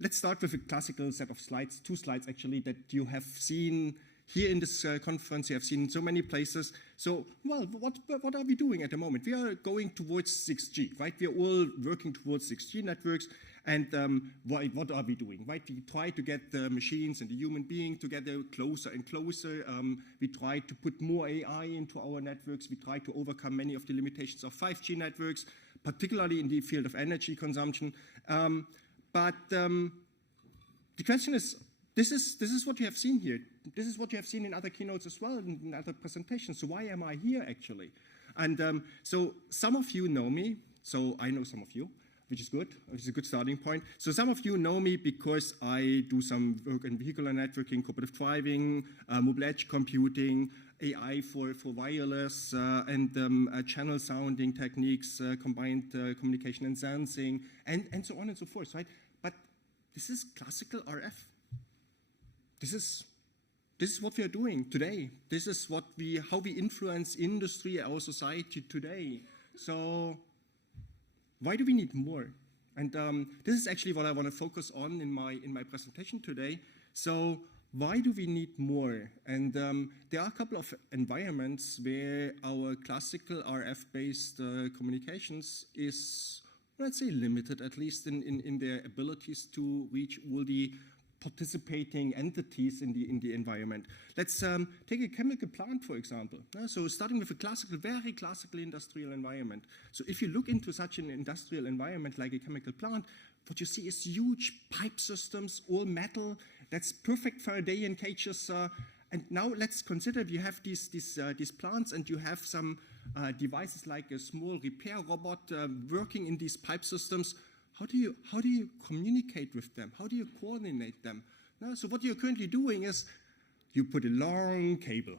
let's start with a classical set of slides, 2 slides actually, that you have seen here in this conference. You have seen in so many places. So, well, what are we doing at the moment? We are going towards 6G, right? We are all working towards 6G networks. And what are we doing, right? We try to get the machines and the human being together closer and closer. We try to put more AI into our networks. We try to overcome many of the limitations of 5G networks, particularly in the field of energy consumption. But the question is, this is what you have seen here. This is what you have seen in other keynotes as well, in other presentations. So why am I here, actually? And so some of you know me. So I know some of you, which is good, which is a good starting point. So some of you know me because I do some work in vehicular networking, cooperative driving, mobile edge computing, AI for wireless, and channel sounding techniques, combined communication and sensing, and so on and so forth, right? But this is classical RF. This is what we are doing today. This is how we influence industry, our society today. So why do we need more? And this is actually what I want to focus on in my presentation today. So why do we need more? And there are a couple of environments where our classical RF-based communications is, let's say, limited, at least in their abilities to reach all the participating entities in the environment. Let's take a chemical plant, for example. So starting with a very classical industrial environment. So if you look into such an industrial environment like a chemical plant, what you see is huge pipe systems, all metal. That's perfect Faradayan cages. And now let's consider you have these plants and you have some devices like a small repair robot working in these pipe systems. How do you communicate with them? How do you coordinate them? So what you're currently doing is you put a long cable.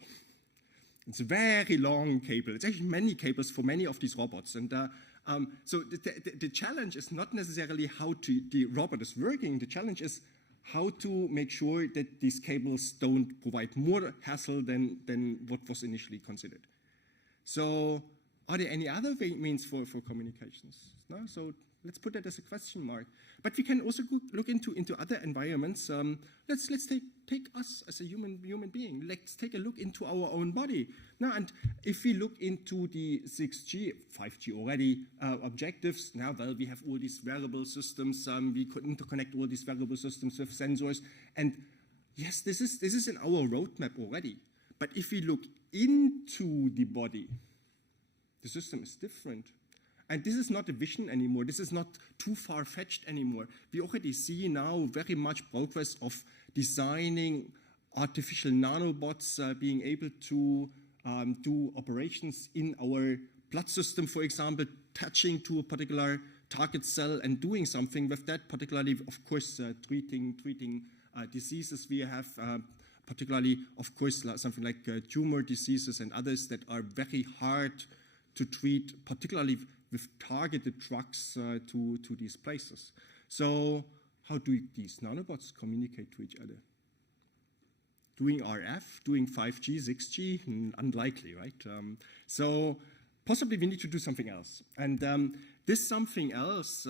It's a very long cable. It's actually many cables for many of these robots. And so the challenge is not necessarily how the robot is working. The challenge is how to make sure that these cables don't provide more hassle than what was initially considered. So are there any other means for communications? No? So let's put that as a question mark. But we can also look into other environments. Let's take us as a human being. Let's take a look into our own body. Now, and if we look into the 6G, 5G already objectives, now, well, we have all these wearable systems. We could interconnect all these wearable systems with sensors. And yes, this is in our roadmap already. But if we look into the body, the system is different. And this is not a vision anymore. This is not too far-fetched anymore. We already see now very much progress of designing artificial nanobots being able to do operations in our blood system, for example, touching to a particular target cell and doing something with that, particularly, of course, treating diseases we have, particularly, of course, something like tumor diseases and others that are very hard to treat, particularly with targeted drugs to these places. So how do these nanobots communicate to each other? Doing RF, doing 5G, 6G, unlikely, right? So possibly we need to do something else. And this something else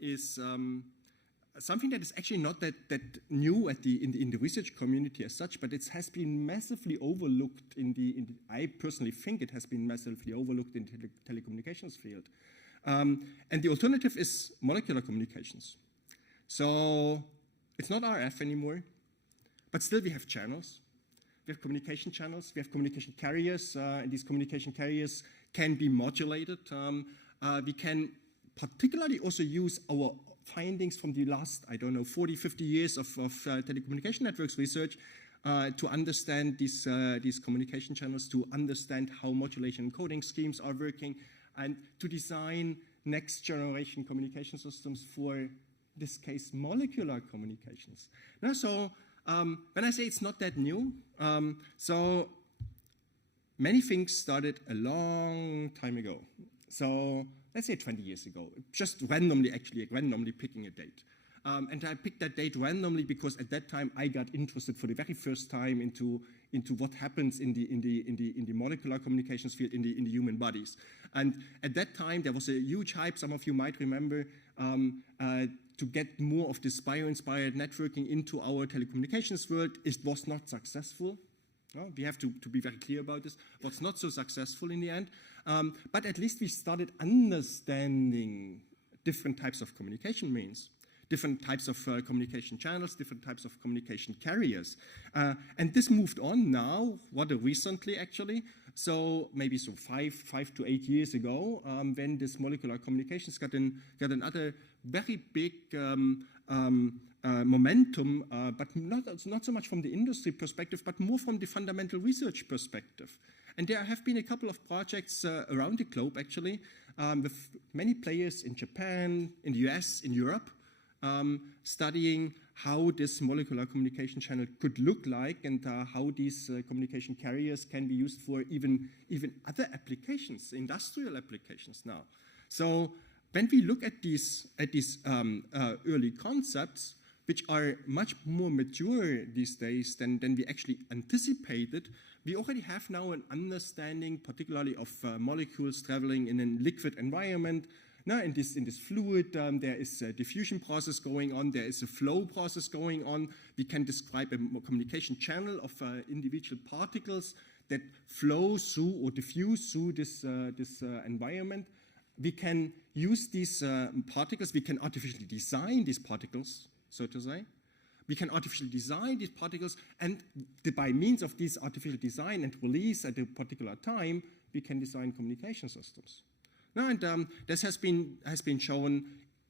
is something that is actually not that new in the research community as such, but it has been massively overlooked I personally think it has been massively overlooked in the telecommunications field. And the alternative is molecular communications. So it's not RF anymore, but still we have channels. We have communication channels, we have communication carriers, and these communication carriers can be modulated. We can particularly also use our findings from the last, 40, 50 years of telecommunication networks research to understand these communication channels, to understand how modulation and coding schemes are working, and to design next generation communication systems for, in this case, molecular communications. Now, so when I say it's not that new, so 5G, 6G, and unlikely, right? So possibly we need to do something else. And this something else is something that is actually not that new in the research community as such, but it has been massively overlooked in the telecommunications field. So many things started a long time ago. So let's say 20 years ago, just randomly picking a date. And I picked that date randomly because at that time I got interested for the very first time into what happens in the molecular communications field in the human bodies. And at that time there was a huge hype, some of you might remember, to get more of this bio-inspired networking into our telecommunications world. It was not successful. We have to be very clear about this. It was not so successful in the end. But at least we started understanding different types of communication means, different types of communication channels, different types of communication carriers. And this moved on now, rather recently actually. So maybe 5 to 8 years ago, when this molecular communications got another very big momentum, but not so much from the industry perspective, but more from the fundamental research perspective. And there have been a couple of projects around the globe, actually, with many players in Japan, in the US, in Europe, studying how this molecular communication channel could look like and how these communication carriers can be used for even other applications, industrial applications now. So when we look at these early concepts, which are much more mature these days than we actually anticipated, we already have now an understanding, particularly of molecules traveling in a liquid environment. Now, in this fluid, there is a diffusion process going on. There is a flow process going on. We can describe a communication channel of individual particles that flow through or diffuse through this environment. We can use these particles. We can artificially design these particles, so to say. We can artificially design these particles, and by means of this artificial design and release at a particular time, we can design communication systems. Now, and this has been shown,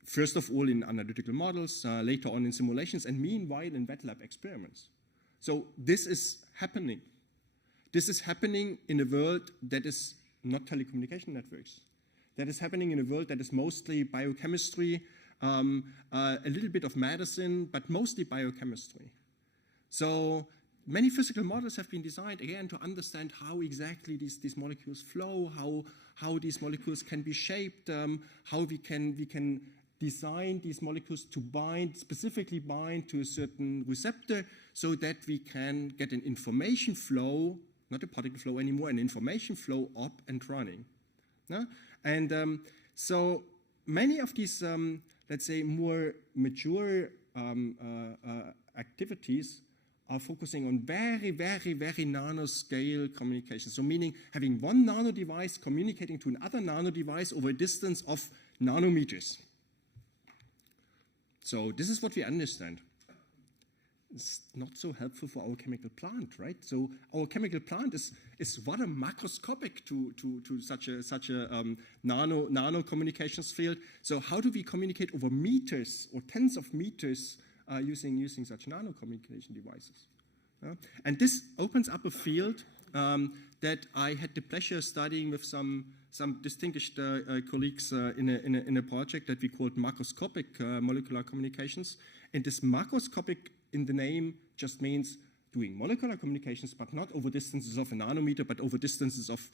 first of all, in analytical models, later on in simulations, and meanwhile in wet lab experiments. So this is happening. This is happening in a world that is not telecommunication networks. That is happening in a world that is mostly biochemistry, a little bit of medicine, but mostly biochemistry. So many physical models have been designed, again, to understand how exactly these molecules flow, how these molecules can be shaped, how we can design these molecules to specifically bind to a certain receptor so that we can get an information flow, not a particle flow anymore, an information flow up and running. No? And so many of these, let's say, more mature activities are focusing on very, very, very nanoscale communication. So meaning having one nano device communicating to another nano device over a distance of nanometers. So this is what we understand. It's not so helpful for our chemical plant, right? So our chemical plant is rather macroscopic to such a nano communications field. So how do we communicate over meters or tens of meters using such nano communication devices? And this opens up a field that I had the pleasure studying with some distinguished colleagues in a project that we called macroscopic molecular communications. And this macroscopic in the name just means doing molecular communications, but not over distances of a nanometer, but over distances of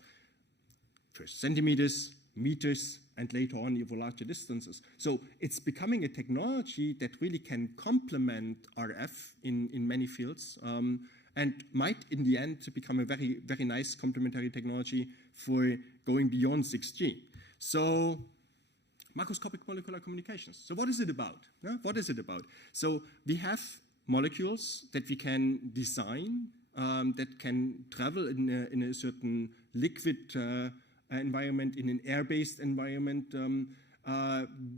first centimeters, meters, and later on over larger distances. So it's becoming a technology that really can complement RF in many fields, and might in the end become a very, very nice complementary technology for going beyond 6G. So macroscopic molecular communications. So what is it about? Yeah? What is it about? So we have molecules that we can design that can travel in a certain liquid environment, in an air-based environment,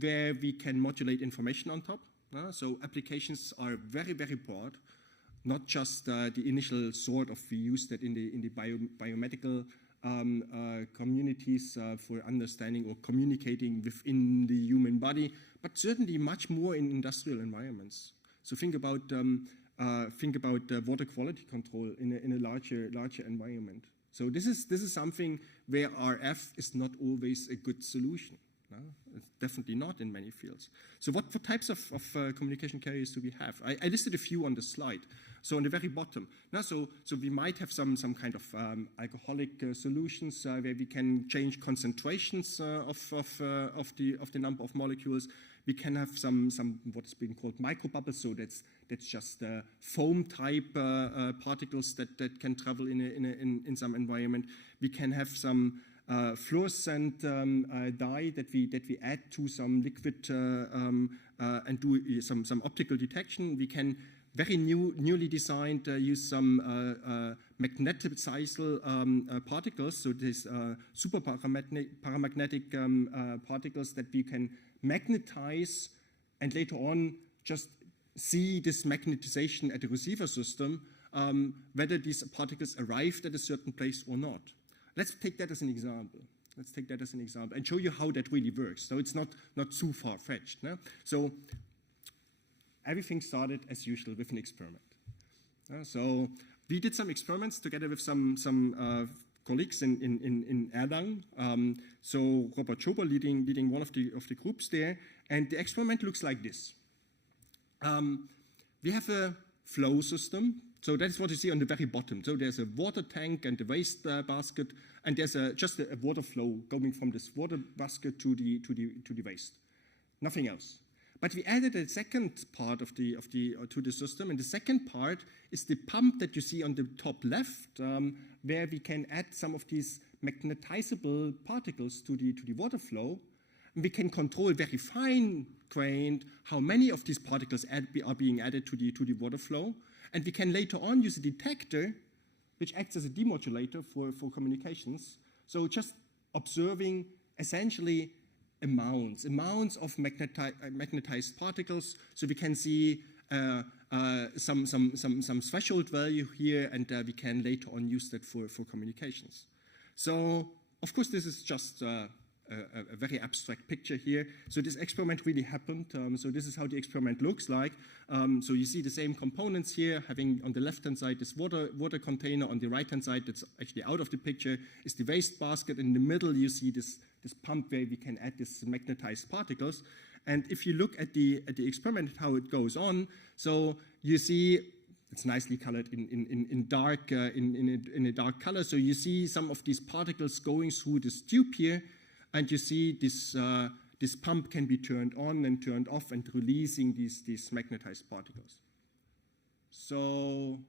where we can modulate information on top. So applications are very, very broad, not just the initial sort of, we use that in the biomedical communities for understanding or communicating within the human body, but certainly much more in industrial environments. So think about water quality control in a larger environment. So this is something where RF is not always a good solution. No? It's definitely not in many fields. So what types of communication carriers do we have? I listed a few on the slide. So on the very bottom, so we might have some kind of alcoholic solutions where we can change concentrations of the number of molecules. We can have some what is being called microbubbles, so that's just foam type particles that can travel in some environment. We can have some fluorescent dye that we add to some liquid and do some optical detection. We can very newly designed use some magnetizable particles, so these super paramagnetic particles that we can magnetize and later on just see this magnetization at the receiver system, whether these particles arrived at a certain place or not. Let's take that as an example. And show you how that really works. So it's not too far-fetched. No? So everything started as usual with an experiment. So we did some experiments together with some colleagues in Erlangen. So Robert Schober leading one of the groups there. And the experiment looks like this. We have a flow system. So that's what you see on the very bottom. So there's a water tank and a waste basket, and there's just a water flow going from this water basket to the waste. Nothing else. But we added a second part to the system, and the second part is the pump that you see on the top left, where we can add some of these magnetizable particles to the water flow. And we can control very fine-grained how many of these particles are being added to the water flow. And we can later on use a detector, which acts as a demodulator for communications. So just observing essentially amounts of magnetized particles. So we can see some threshold value here, and we can later on use that for communications. So of course this is just a very abstract picture here. So this experiment really happened. So this is how the experiment looks like. So you see the same components here, having on the left-hand side this water container, on the right-hand side that's actually out of the picture is the waste basket. In the middle you see this pump where we can add these magnetized particles. And if you look at the experiment, how it goes on, so you see it's nicely colored in a dark color. So you see some of these particles going through this tube here. And you see this pump can be turned on and turned off and releasing these magnetized particles. So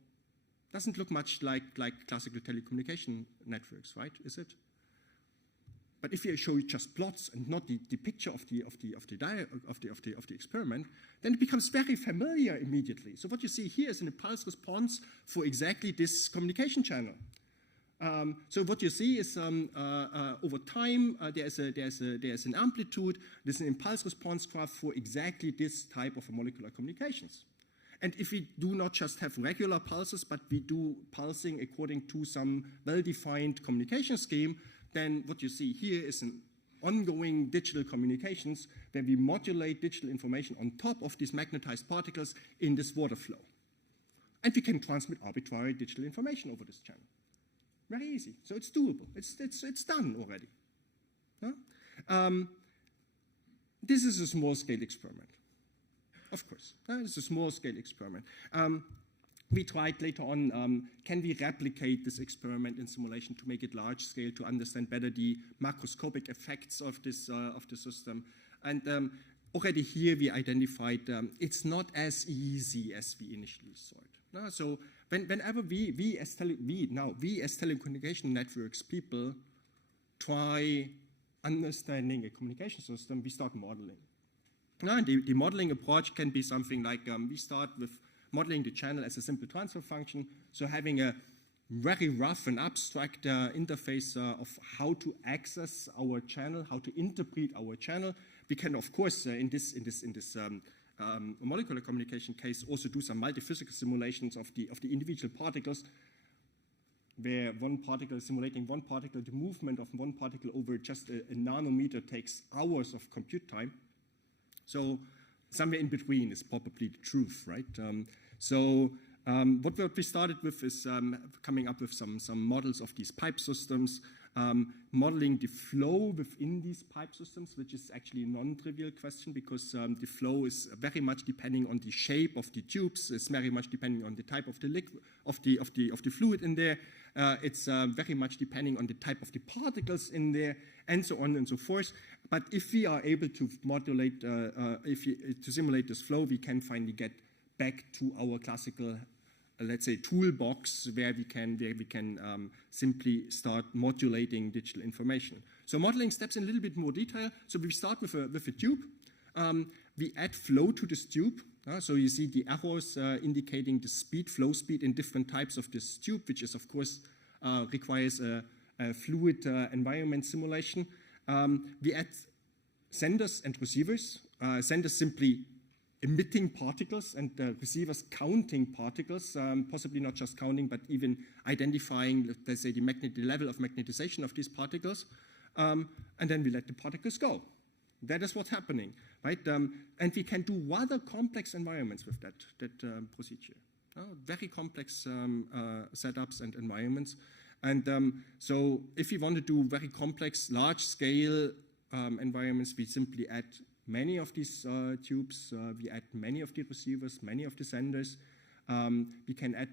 doesn't look much like classical telecommunication networks, right? Is it? But if you show you just plots and not the picture of the experiment, then it becomes very familiar immediately. So what you see here is an impulse response for exactly this communication channel. So what you see is over time there's an amplitude, there's an impulse response graph for exactly this type of molecular communications. And if we do not just have regular pulses, but we do pulsing according to some well-defined communication scheme, then what you see here is an ongoing digital communications where we modulate digital information on top of these magnetized particles in this water flow. And we can transmit arbitrary digital information over this channel. Very easy. So it's doable. It's done already. Huh? This is a small-scale experiment. Of course, it's a small-scale experiment. We tried later on, can we replicate this experiment in simulation to make it large-scale, to understand better the macroscopic effects of the system. And already here we identified it's not as easy as we initially thought. So whenever we as telecommunication networks people try understanding a communication system, we start modeling. Now, the modeling approach can be something like we start with modeling the channel as a simple transfer function, so having a very rough and abstract interface of how to access our channel, how to interpret our channel. We can, of course, in this molecular communication case, also do some multi-physical simulations of the individual particles, where one particle is simulating one particle, the movement of one particle over just a nanometer takes hours of compute time. So somewhere in between is probably the truth, right? What we started with is coming up with some models of these pipe systems. modeling the flow within these pipe systems, which is actually a non-trivial question because the flow is very much depending on the shape of the tubes. It's very much depending on the type of the liquid, of the fluid in there. It's very much depending on the type of the particles in there, and so on and so forth. But if we are able to modulate, to simulate this flow, we can finally get back to our classical, let's say, toolbox where we can simply start modulating digital information. So modeling steps in a little bit more detail. So we start with a tube. We add flow to this tube. So you see the arrows indicating the speed, flow speed in different types of this tube, which is, of course, requires a fluid environment simulation. We add senders and receivers. Senders simply emitting particles and receivers counting particles, possibly not just counting, but even identifying, let's say, the level of magnetization of these particles. And then we let the particles go. That is what's happening, right? And we can do rather complex environments with that procedure. Very complex setups and environments. And so if we want to do very complex, large-scale environments, we simply add many of these tubes, we add many of the receivers, many of the senders. We can add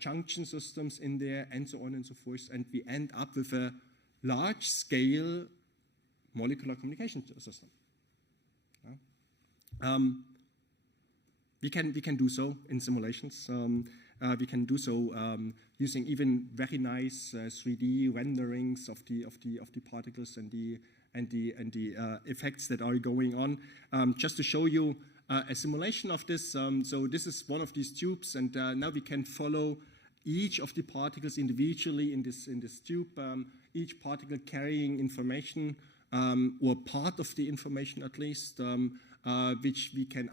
junction systems in there, and so on and so forth. And we end up with a large-scale molecular communication system. We can do so in simulations. We can do so using even very nice 3D renderings of the particles and the effects that are going on. Just to show you a simulation of this. So this is one of these tubes, and now we can follow each of the particles individually in this tube. Each particle carrying information, or part of the information at least, which we can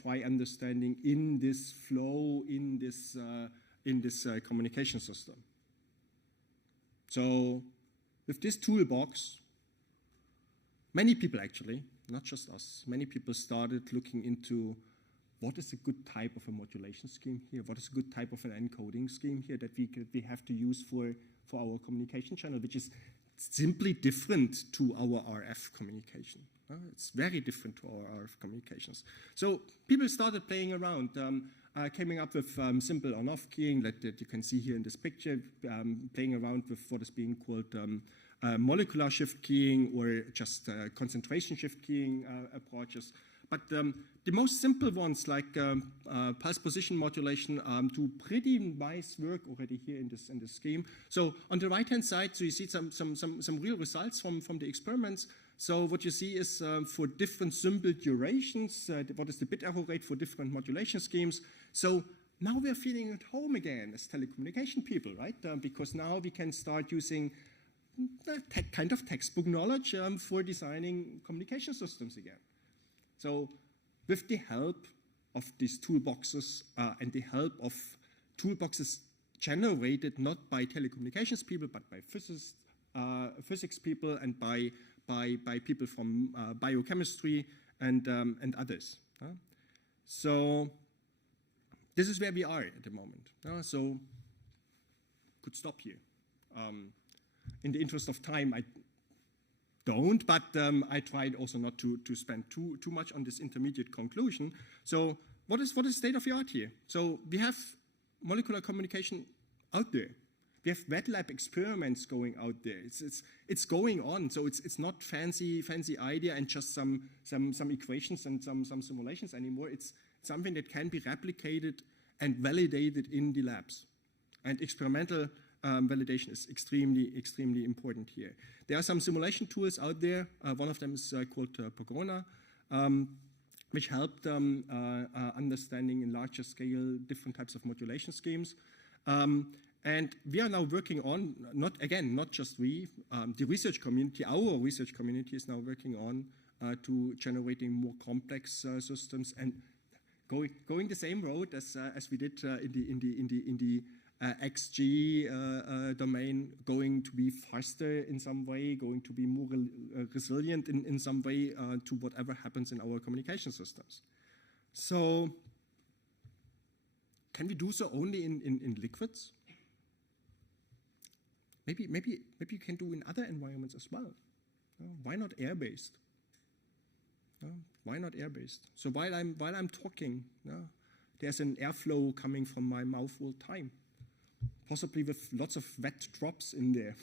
try understanding in this flow, in this communication system. So with this toolbox, many people actually, not just us, many people started looking into what is a good type of a modulation scheme here, what is a good type of an encoding scheme here that we have to use for our communication channel, which is simply different to our RF communication. It's very different to our RF communications. So people started playing around, coming up with simple on-off keying that you can see here in this picture, playing around with what is being called molecular shift keying or just concentration shift keying approaches. But the most simple ones, like pulse position modulation, do pretty nice work already here in this scheme. So on the right-hand side, so you see some real results from the experiments. So what you see is for different symbol durations, what is the bit error rate for different modulation schemes. So now we're feeling at home again as telecommunication people, right? Because now we can start using kind of textbook knowledge for designing communication systems again. So with the help of these toolboxes and the help of toolboxes generated not by telecommunications people, but by physics people and by people from biochemistry and others. So this is where we are at the moment. So could stop here. In the interest of time, I don't, but I tried also not to spend too much on this intermediate conclusion. So what is the state of the art here? So we have molecular communication out there. We have wet lab experiments going out there. It's going on. So it's not fancy idea and just some equations and some simulations anymore. It's something that can be replicated and validated in the labs. And experimental validation is extremely important here. There are some simulation tools out there. One of them is called Pogona, which helped understanding in larger scale different types of modulation schemes. And we are now working on, not just we, the research community, our research community is now working on to generating more complex systems and going the same road as we did in the XG domain, going to be faster in some way, going to be more resilient in some way to whatever happens in our communication systems. So can we do so only in liquids? maybe you can do in other environments as well. Why not air-based? Why not air-based? So while I'm talking, there's an airflow coming from my mouth all the time, possibly with lots of wet drops in there.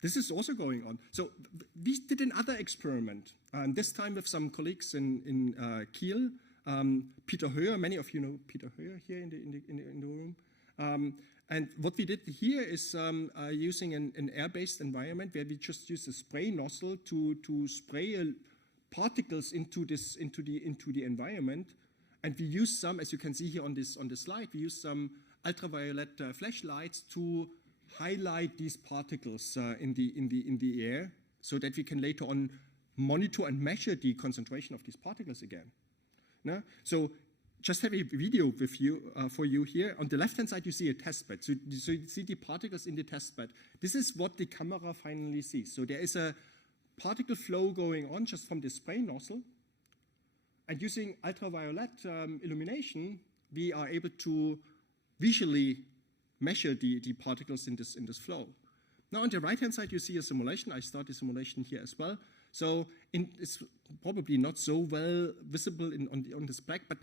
This is also going on. So we did another experiment, this time with some colleagues in Kiel. Peter Höher, many of you know Peter Höher here in the room. And what we did here is using an air-based environment where we just use a spray nozzle to spray particles into the environment, and we use some, as you can see here on this slide, we use some ultraviolet flashlights to highlight these particles in the air, so that we can later on monitor and measure the concentration of these particles again. So just have a video with you for you here. On the left-hand side, you see a test bed. So you see the particles in the test bed. This is what the camera finally sees. So there is a particle flow going on just from the spray nozzle. And using ultraviolet illumination, we are able to visually measure the particles in this flow. Now on the right-hand side, you see a simulation. I start the simulation here as well. So it's probably not so well visible on this black, but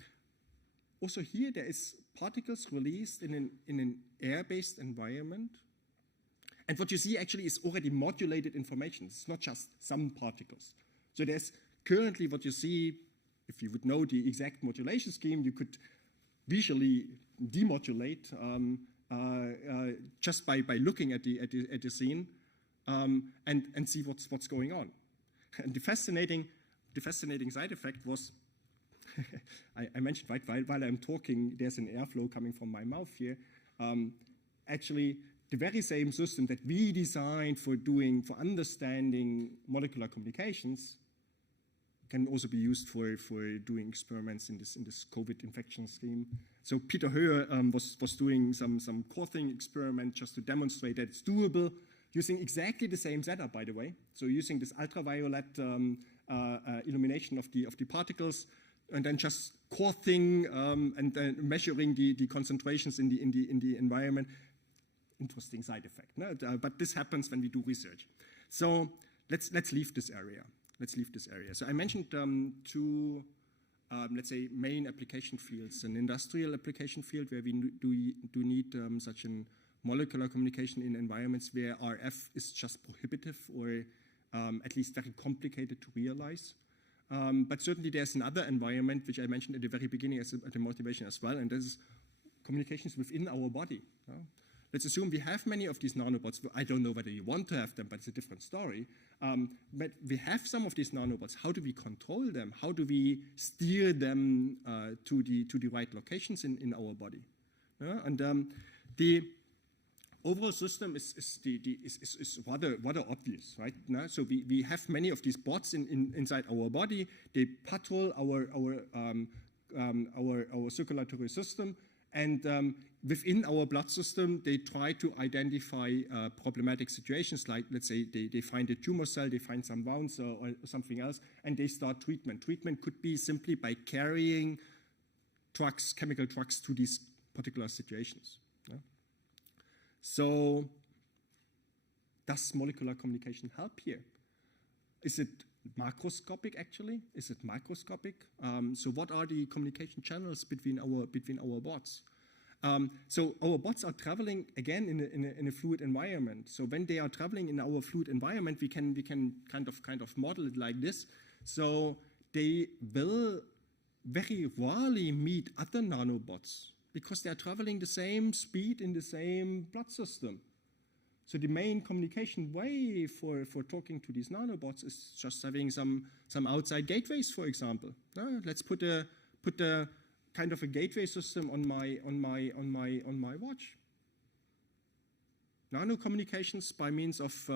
also here there is particles released in an air-based environment. And what you see actually is already modulated information. It's not just some particles. So there's currently what you see, if you would know the exact modulation scheme, you could visually demodulate just by looking at the scene and see what's going on. And the fascinating side effect was, I mentioned while I'm talking, there's an airflow coming from my mouth here. Actually, the very same system that we designed for understanding molecular communications can also be used for doing experiments in this COVID infection scheme. So Peter Höher was doing some core-thing experiment just to demonstrate that it's doable, using exactly the same setup, by the way. So using this ultraviolet illumination of the particles, and then just core-thing and then measuring the concentrations in the environment. Interesting side effect, no? But this happens when we do research. So let's leave this area. So I mentioned two, let's say, main application fields: an industrial application field where we do need such a molecular communication in environments where RF is just prohibitive or at least very complicated to realize. But certainly there's another environment which I mentioned at the very beginning as the motivation as well, and this is communications within our body. Let's assume we have many of these nanobots. I don't know whether you want to have them, but it's a different story. But we have some of these nanobots. How do we control them? How do we steer them to the right locations in our body? And the overall system is rather obvious, right? So we have many of these bots inside our body. They patrol our circulatory system, and within our blood system, they try to identify problematic situations, like, let's say, they find a tumor cell, they find some wounds or something else, and they start treatment. Treatment could be simply by carrying drugs, chemical drugs, to these particular situations. So does molecular communication help here? Is it macroscopic, actually? Is it microscopic? So what are the communication channels between our bots? So our bots are traveling, again, in a fluid environment. So when they are traveling in our fluid environment, we can kind of model it like this. So they will very rarely meet other nanobots, because they are traveling the same speed in the same blood system. So the main communication way for talking to these nanobots is just having some outside gateways, for example. Let's put a kind of a gateway system on my watch. Nano communications by means of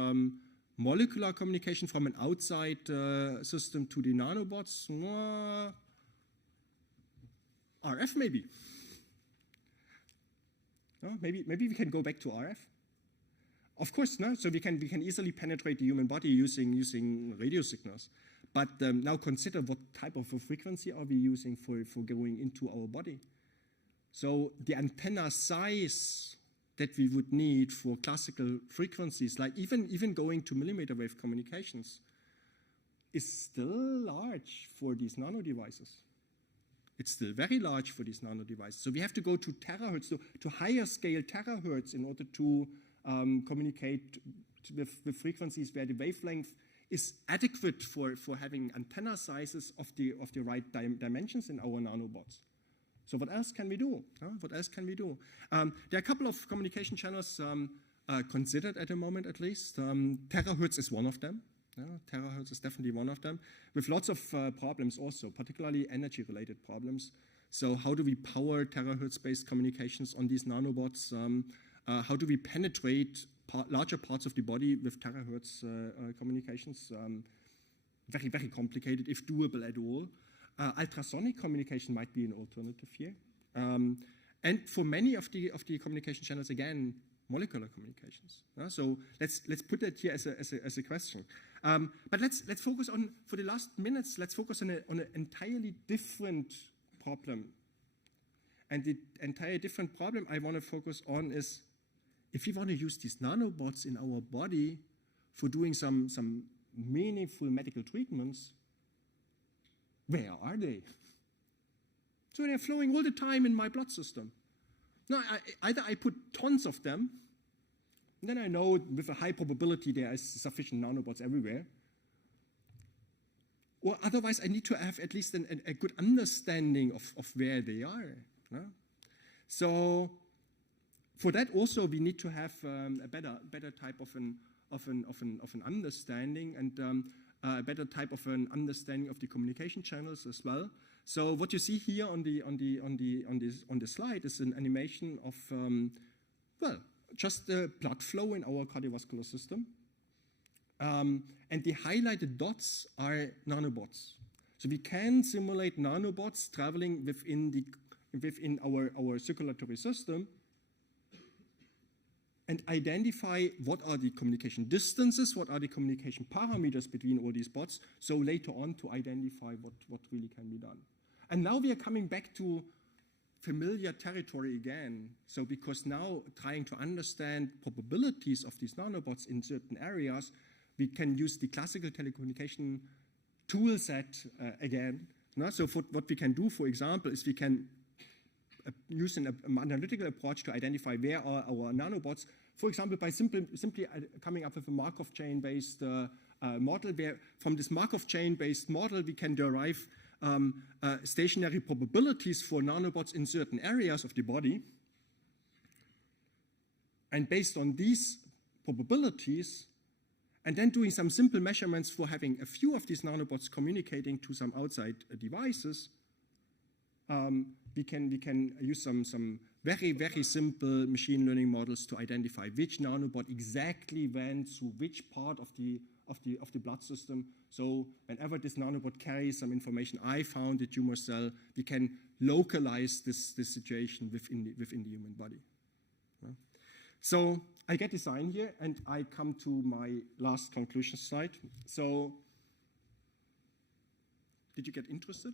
molecular communication from an outside system to the nanobots. RF maybe. Maybe we can go back to RF. Of course, no. So we can easily penetrate the human body using radio signals. But now consider what type of a frequency are we using for going into our body. So the antenna size that we would need for classical frequencies, like even going to millimeter wave communications, is still large for these nano devices. It's still very large for these nano devices. So we have to go to terahertz, to higher scale terahertz in order to communicate with frequencies where the wavelength is adequate for having antenna sizes of the right dimensions in our nanobots. So what else can we do? What else can we do? There are a couple of communication channels considered at the moment, at least. Terahertz is one of them. Terahertz is definitely one of them, with lots of problems also, particularly energy-related problems. So how do we power terahertz-based communications on these nanobots? How do we penetrate larger parts of the body with terahertz communications? Very, very complicated, if doable at all. Ultrasonic communication might be an alternative here. And for many of the communication channels, again, molecular communications. So let's put that here as a question. But let's focus on, for the last minutes, let's focus on an entirely different problem. And the entire different problem I want to focus on is, if we want to use these nanobots in our body for doing some meaningful medical treatments, where are they? So they're flowing all the time in my blood system. Now, either I put tons of them, and then I know with a high probability there is sufficient nanobots everywhere, or otherwise I need to have at least a good understanding of where they are. So for that also we need to have a better type of an understanding, and a better type of an understanding of the communication channels as well. So what you see here on the slide is an animation of well, just the blood flow in our cardiovascular system, and the highlighted dots are nanobots. So we can simulate nanobots traveling within our circulatory system, and identify what are the communication distances, what are the communication parameters between all these bots, so later on to identify what really can be done. And now we are coming back to familiar territory again. So because now trying to understand probabilities of these nanobots in certain areas, we can use the classical telecommunication tool set again. So what we can do, for example, is we can use an analytical approach to identify where are our nanobots, for example, by simply coming up with a Markov chain-based model, where from this Markov chain-based model we can derive stationary probabilities for nanobots in certain areas of the body. And based on these probabilities, and then doing some simple measurements for having a few of these nanobots communicating to some outside devices, we can use some very, very simple machine learning models to identify which nanobot exactly went through which part of the blood system. So whenever this nanobot carries some information, I found the tumor cell, we can localize this situation within the human body. So I get the sign here, and I come to my last conclusion slide. So did you get interested?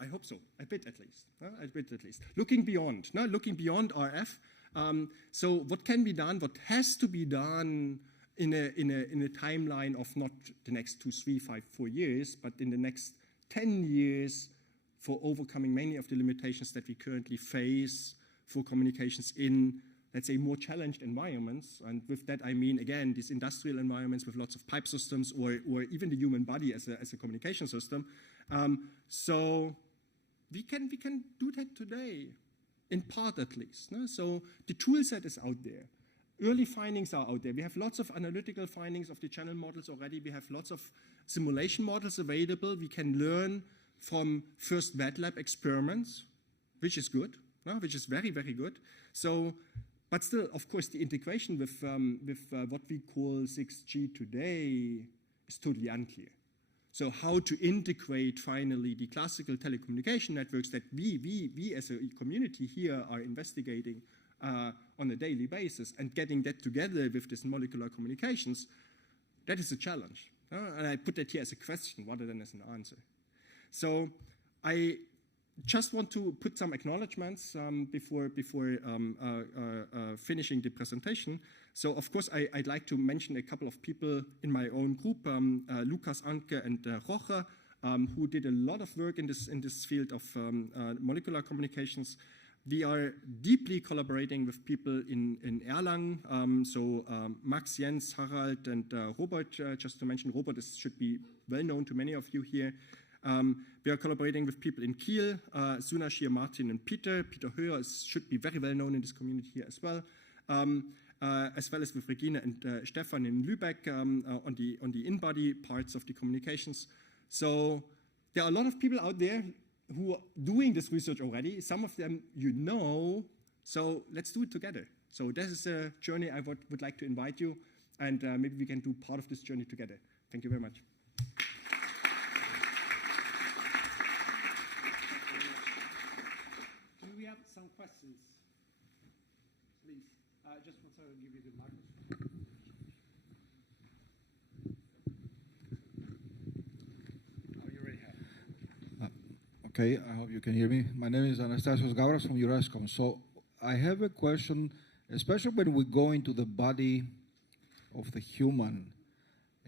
I hope so, a bit at least. A bit at least. Looking beyond RF. So what can be done? What has to be done in a timeline of not the next 2, 3, 5, 4 years, but in the next 10 years, for overcoming many of the limitations that we currently face for communications in, let's say, more challenged environments. And with that, I mean, again, these industrial environments with lots of pipe systems, or even the human body as a communication system. So we can do that today, in part at least. No? So the tool set is out there. Early findings are out there. We have lots of analytical findings of the channel models already. We have lots of simulation models available. We can learn from first wet lab experiments, which is good, no? Which is very, very good. So, but still, of course, the integration with what we call 6G today is totally unclear. So how to integrate finally the classical telecommunication networks that we as a community here are investigating on a daily basis, and getting that together with this molecular communications, that is a challenge. And I put that here as a question rather than as an answer. So just want to put some acknowledgements before finishing the presentation. So, of course, I'd like to mention a couple of people in my own group, Lukas, Anke, and Roche, who did a lot of work in this field of molecular communications. We are deeply collaborating with people in Erlangen, Max, Jens, Harald, and Robert, just to mention. Robert should be well known to many of you here. We are collaborating with people in Kiel, Sunashir, Martin, and Peter. Peter Höher should be very well known in this community here as well as with Regina and Stefan in Lübeck on the in-body parts of the communications. So there are a lot of people out there who are doing this research already. Some of them you know, so let's do it together. So this is a journey I would like to invite you, and maybe we can do part of this journey together. Thank you very much. Do we have some questions? Please, just want to give you the microphone. Okay, I hope you can hear me. My name is Anastasios Gavras from EuCNC. So I have a question, especially when we go into the body of the human.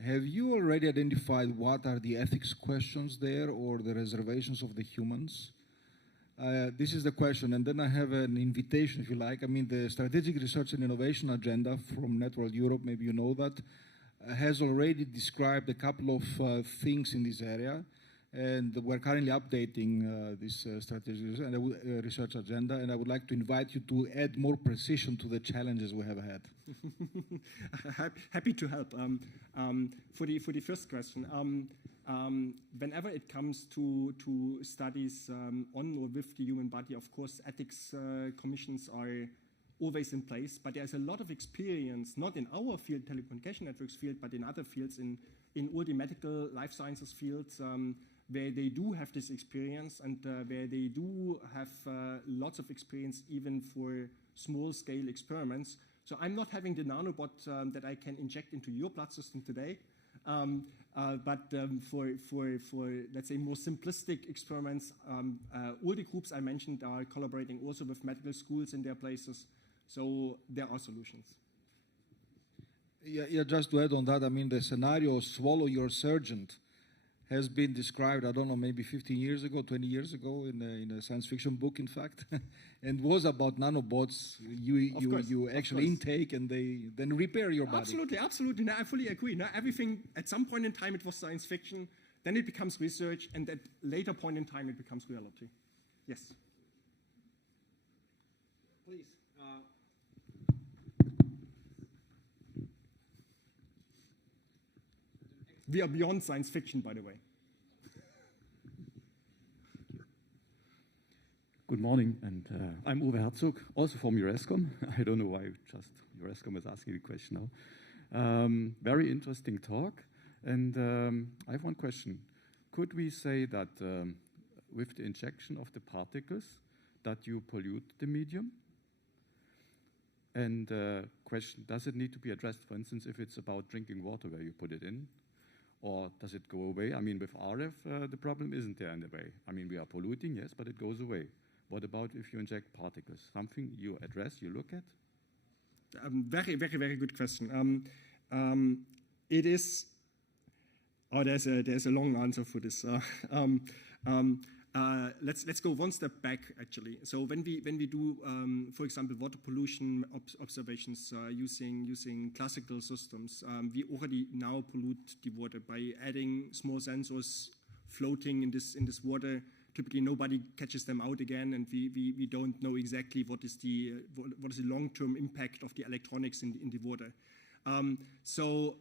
Have you already identified what are the ethics questions there or the reservations of the humans? This is the question, and then I have an invitation, if you like. I mean, the Strategic Research and Innovation Agenda from Network Europe, maybe you know that, has already described a couple of things in this area. And we're currently updating this strategic research agenda, and I would like to invite you to add more precision to the challenges we have had. Happy to help. For the first question, whenever it comes to studies on or with the human body, of course, ethics commissions are always in place, but there's a lot of experience, not in our field, telecommunication networks field, but in other fields, in all the medical life sciences fields, where they do have this experience and where they do have lots of experience even for small-scale experiments. So I'm not having the nanobot that I can inject into your blood system today, but for let's say, more simplistic experiments, all the groups I mentioned are collaborating also with medical schools in their places, so there are solutions. Yeah, just to add on that, I mean, the scenario, swallow your surgeon, has been described, I don't know, maybe 15 years ago, 20 years ago in a science fiction book, in fact, and was about nanobots you actually intake and they then repair your body. Absolutely, absolutely. No, I fully agree. No, everything, at some point in time, it was science fiction, then it becomes research, and at a later point in time, it becomes reality. Yes. Please. We are beyond science fiction, by the way. Good morning, and I'm Uwe Herzog, also from EuCNC. I don't know why just EuCNC is asking the question now. Very interesting talk, and I have one question. Could we say that with the injection of the particles that you pollute the medium? And question, does it need to be addressed, for instance, if it's about drinking water where you put it in? Or does it go away? I mean, with RF, the problem isn't there in a way. I mean, we are polluting, yes, but it goes away. What about if you inject particles? Something you address, you look at? Very, very, very good question. It is, there's a long answer for this. Let's go one step back, actually. So when we do, for example, water pollution observations using classical systems, we already now pollute the water by adding small sensors floating in this water. Typically, nobody catches them out again, and we don't know exactly what is the long-term impact of the electronics in the water. So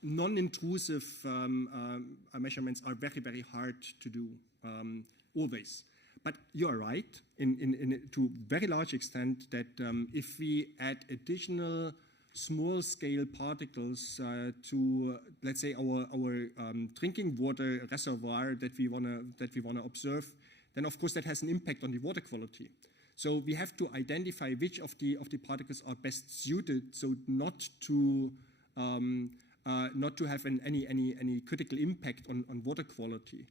non-intrusive measurements are very, very hard to do. Always. But you are right, to a very large extent, that if we add additional small-scale particles to, let's say, our drinking water reservoir that we wanna observe, then of course that has an impact on the water quality. So we have to identify which of the particles are best suited, so not to have any critical impact on water quality.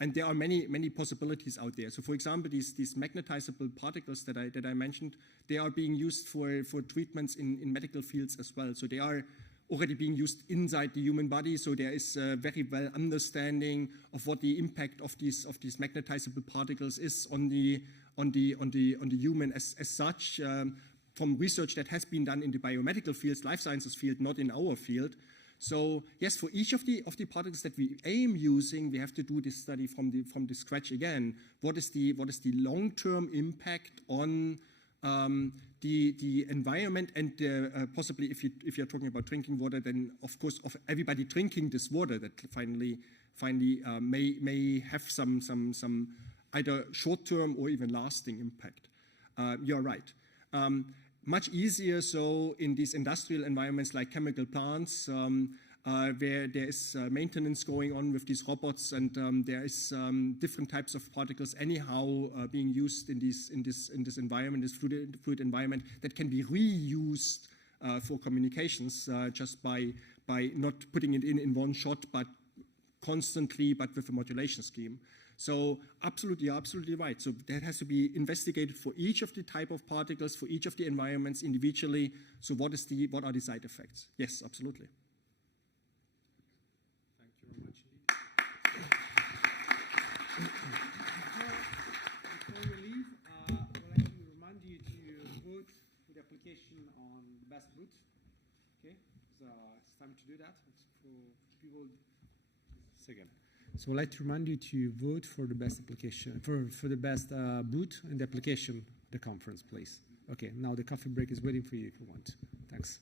And there are many possibilities out there. So, for example, these magnetizable particles that I mentioned, they are being used for treatments in medical fields as well. So they are already being used inside the human body. So there is a very well understanding of what the impact of these magnetizable particles is on the human as such. From research that has been done in the biomedical fields, life sciences field, not in our field. So yes, for each of the particles that we aim using, we have to do this study from the scratch again. What is the long-term impact on the environment, and possibly if you're talking about drinking water, then of course of everybody drinking this water that finally may have some either short-term or even lasting impact. You're right. Much easier so in these industrial environments like chemical plants, where there is maintenance going on with these robots, and there is different types of particles anyhow being used in this environment, this fluid environment, that can be reused for communications just by not putting it in one shot, but constantly, but with a modulation scheme. So absolutely, you're absolutely right. So that has to be investigated for each of the type of particles, for each of the environments individually. So what are the side effects? Yes, absolutely. Thank you very much indeed. Before we leave, I would like to remind you to vote for the application on the best boot. Okay, so it's time to do that. It's for people. Second. So I'd like to remind you to vote for the best application, for the best boot in the application, the conference, please. Okay, now the coffee break is waiting for you if you want. Thanks.